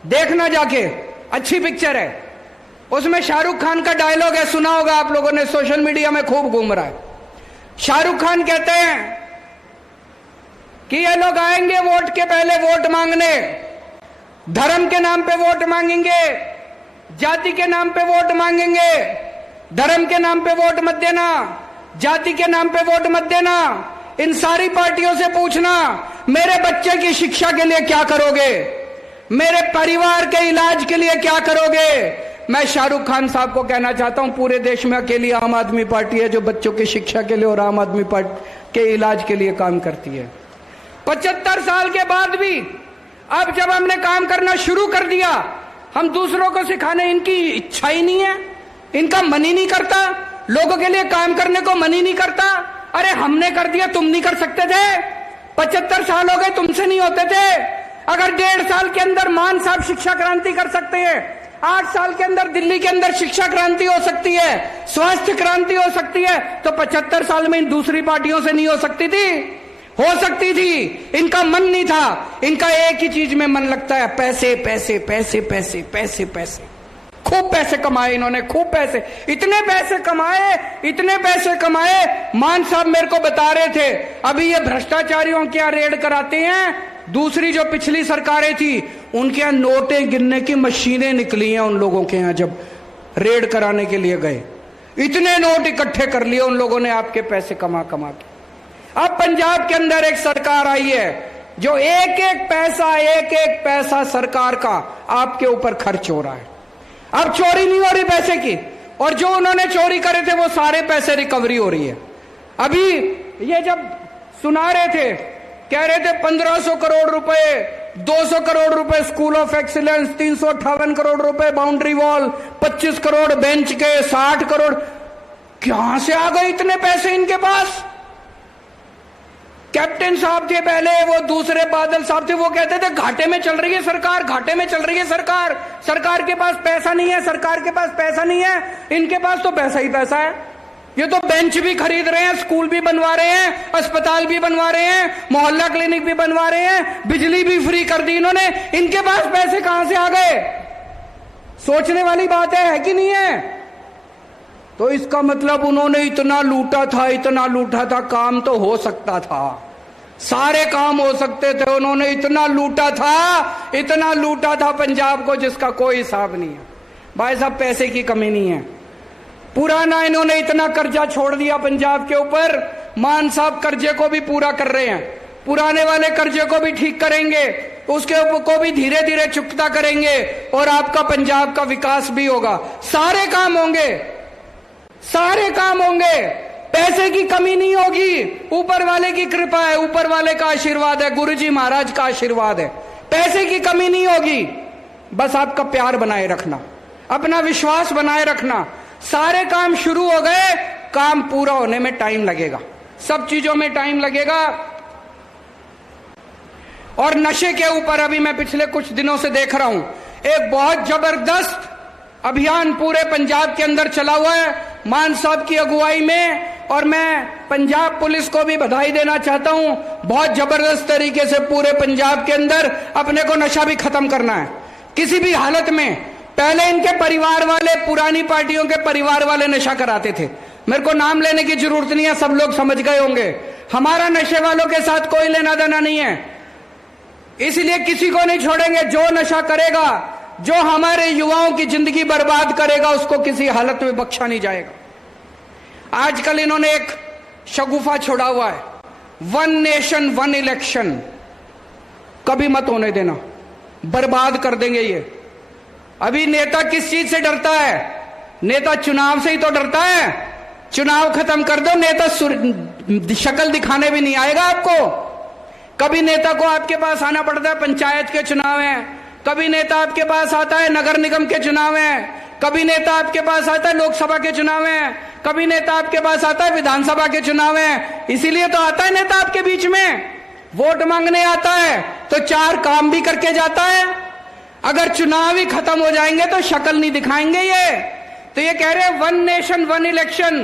देखना जाके, अच्छी पिक्चर है। उसमें शाहरुख खान का डायलॉग है, सुना होगा आप लोगों ने, सोशल मीडिया में खूब घूम रहा है। शाहरुख खान कहते हैं कि ये लोग आएंगे वोट के पहले वोट मांगने, धर्म के नाम पे वोट मांगेंगे, जाति के नाम पे वोट मांगेंगे। धर्म के नाम पे वोट मत देना, जाति के नाम पे वोट मत देना। इन सारी पार्टियों से पूछना मेरे बच्चे की शिक्षा के लिए क्या करोगे, मेरे परिवार के इलाज के लिए क्या करोगे। मैं शाहरुख खान साहब को कहना चाहता हूं, पूरे देश में अकेली आम आदमी पार्टी है जो बच्चों की शिक्षा के लिए और आम आदमी पार्टी के इलाज के लिए काम करती है। 75 साल के बाद भी अब जब हमने काम करना शुरू कर दिया, हम दूसरों को सिखाने, इनकी इच्छा ही नहीं है, इनका मन ही नहीं करता, लोगों के लिए काम करने को मन ही नहीं करता। अरे हमने कर दिया, तुम नहीं कर सकते थे? 75 साल हो गए, तुमसे नहीं होते थे? अगर 1.5 साल के अंदर मान साहब शिक्षा क्रांति कर सकते हैं, 8 साल के अंदर दिल्ली के अंदर शिक्षा क्रांति हो सकती है, स्वास्थ्य क्रांति हो सकती है, तो 75 साल में इन दूसरी पार्टियों से नहीं हो सकती थी? हो सकती थी। इनका मन नहीं था, इनका एक ही चीज में मन लगता है, पैसे पैसे पैसे पैसे पैसे पैसे। खूब पैसे कमाए इन्होंने, खूब पैसे, इतने पैसे कमाए, इतने पैसे कमाए। मान साहब मेरे को बता रहे थे अभी ये भ्रष्टाचारियों के यहाँ रेड कराते हैं, दूसरी जो पिछली सरकारें थी उनके यहाँ नोटें गिनने की मशीनें निकली हैं उन लोगों के यहाँ, जब रेड कराने के लिए गए इतने नोट इकट्ठे कर लिए उन लोगों ने आपके पैसे कमा कमा के। अब पंजाब के अंदर एक सरकार आई है जो एक एक पैसा सरकार का आपके ऊपर खर्च हो रहा है। अब चोरी नहीं हो रही पैसे की, और जो उन्होंने चोरी करे थे वो सारे पैसे रिकवरी हो रही है। अभी ये जब सुना रहे थे, कह रहे थे 1500 करोड़ रुपए, 200 करोड़ रुपए स्कूल ऑफ एक्सीलेंस, 358 करोड़ रुपए बाउंड्री वॉल, 25 करोड़ बेंच के, 60 करोड़, कहां से आ गए इतने पैसे इनके पास? कैप्टन साहब थे पहले, वो दूसरे बादल साहब थे, वो कहते थे घाटे में चल रही है सरकार, घाटे में चल रही है सरकार, सरकार के पास पैसा नहीं है, सरकार के पास पैसा नहीं है। इनके पास तो पैसा ही पैसा है। ये तो बेंच भी खरीद रहे हैं, स्कूल भी बनवा रहे हैं, अस्पताल भी बनवा रहे हैं, मोहल्ला क्लिनिक भी बनवा रहे हैं, बिजली भी फ्री कर दी इन्होंने। इनके पास पैसे कहां से आ गए? सोचने वाली बात है कि नहीं है? तो इसका मतलब उन्होंने इतना लूटा था, इतना लूटा था, काम तो हो सकता था, सारे काम हो सकते थे। उन्होंने इतना लूटा था, इतना लूटा था पंजाब को जिसका कोई हिसाब नहीं है। भाई साहब पैसे की कमी नहीं है। पुराना इन्होंने इतना कर्जा छोड़ दिया पंजाब के ऊपर, मान साहब कर्जे को भी पूरा कर रहे हैं, पुराने वाले कर्जे को भी ठीक करेंगे, उसके ऊपर को भी धीरे धीरे चुकता करेंगे, और आपका पंजाब का विकास भी होगा। सारे काम होंगे, सारे काम होंगे, पैसे की कमी नहीं होगी। ऊपर वाले की कृपा है, ऊपर वाले का आशीर्वाद है, गुरुजी महाराज का आशीर्वाद है। पैसे की कमी नहीं होगी, बस आपका प्यार बनाए रखना, अपना विश्वास बनाए रखना। सारे काम शुरू हो गए, काम पूरा होने में टाइम लगेगा, सब चीजों में टाइम लगेगा। और नशे के ऊपर अभी मैं पिछले कुछ दिनों से देख रहा हूं, एक बहुत जबरदस्त अभियान पूरे पंजाब के अंदर चला हुआ है मान साहब की अगुवाई में, और मैं पंजाब पुलिस को भी बधाई देना चाहता हूं। बहुत जबरदस्त तरीके से पूरे पंजाब के अंदर अपने को नशा भी खत्म करना है किसी भी हालत में। पहले इनके परिवार वाले, पुरानी पार्टियों के परिवार वाले नशा कराते थे, मेरे को नाम लेने की जरूरत नहीं है, सब लोग समझ गए होंगे। हमारा नशे वालों के साथ कोई लेना देना नहीं है, इसलिए किसी को नहीं छोड़ेंगे। जो नशा करेगा, जो हमारे युवाओं की जिंदगी बर्बाद करेगा, उसको किसी हालत में बख्शा नहीं जाएगा। आजकल इन्होंने एक शगुफा छोड़ा हुआ है, 1 नेशन 1 इलेक्शन, कभी मत होने देना, बर्बाद कर देंगे ये। अभी नेता किस चीज से डरता है? नेता चुनाव से ही तो डरता है। चुनाव खत्म कर दो, नेता शक्ल दिखाने भी नहीं आएगा आपको। कभी नेता को आपके पास आना पड़ता है, पंचायत के चुनाव है, कभी नेता आपके पास आता है नगर निगम के चुनाव है, कभी नेता आपके पास आता है लोकसभा के चुनाव है, कभी नेता आपके पास आता है विधानसभा के चुनाव है। इसीलिए तो आता है नेता आपके बीच में, वोट मांगने आता है तो 4 काम भी करके जाता है। अगर चुनाव ही खत्म हो जाएंगे तो शक्ल नहीं दिखाएंगे ये। तो ये कह रहे हैं 1 नेशन 1 इलेक्शन।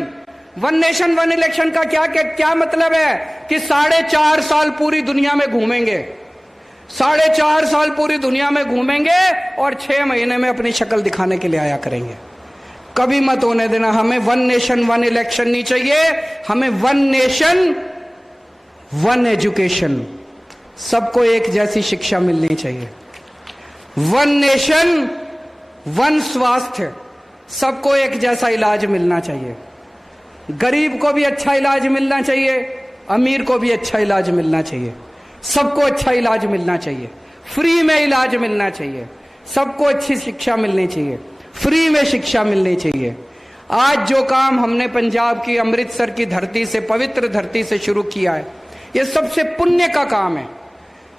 1 नेशन 1 इलेक्शन का क्या मतलब है कि 4.5 साल पूरी दुनिया में घूमेंगे, 4.5 साल पूरी दुनिया में घूमेंगे और 6 महीने में अपनी शक्ल दिखाने के लिए आया करेंगे। कभी मत होने देना। हमें 1 नेशन 1 इलेक्शन नहीं चाहिए, हमें 1 नेशन 1 एजुकेशन, सबको एक जैसी शिक्षा मिलनी चाहिए। 1 नेशन 1 स्वास्थ्य, सबको एक जैसा इलाज मिलना चाहिए। गरीब को भी अच्छा इलाज मिलना चाहिए, अमीर को भी अच्छा इलाज मिलना चाहिए, सबको अच्छा इलाज मिलना चाहिए, फ्री में इलाज मिलना चाहिए, सबको अच्छी शिक्षा मिलनी चाहिए, फ्री में शिक्षा मिलनी चाहिए। आज जो काम हमने पंजाब की अमृतसर की धरती से, पवित्र धरती से शुरू किया है, ये सबसे पुण्य का काम है,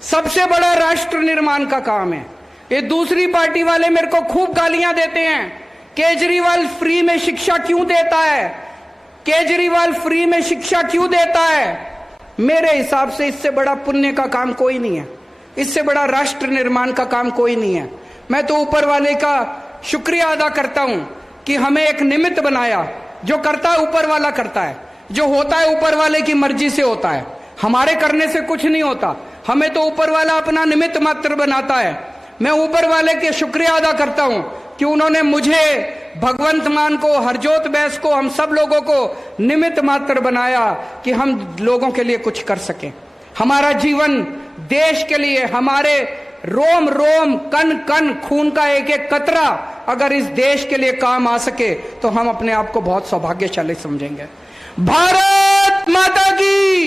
सबसे बड़ा राष्ट्र निर्माण का काम है। ये दूसरी पार्टी वाले मेरे को खूब गालियां देते हैं, केजरीवाल फ्री में शिक्षा क्यों देता है, केजरीवाल फ्री में शिक्षा क्यों देता है। मेरे हिसाब से इससे बड़ा पुण्य का काम कोई नहीं है। इससे बड़ा राष्ट्र निर्माण का काम कोई नहीं है। मैं तो ऊपर वाले का शुक्रिया अदा करता हूं कि हमें एक निमित्त बनाया। जो करता है ऊपर वाला करता है, जो होता है ऊपर वाले की मर्जी से होता है, हमारे करने से कुछ नहीं होता। हमें तो ऊपर वाला अपना निमित्त मात्र बनाता है। मैं ऊपर वाले के शुक्रिया अदा करता हूं कि उन्होंने मुझे, भगवंत मान को, हरजोत बैस को, हम सब लोगों को निमित्त मात्र बनाया कि हम लोगों के लिए कुछ कर सकें। हमारा जीवन देश के लिए, हमारे रोम रोम, कण कण, खून का एक एक कतरा अगर इस देश के लिए काम आ सके तो हम अपने आप को बहुत सौभाग्यशाली समझेंगे। भारत माता की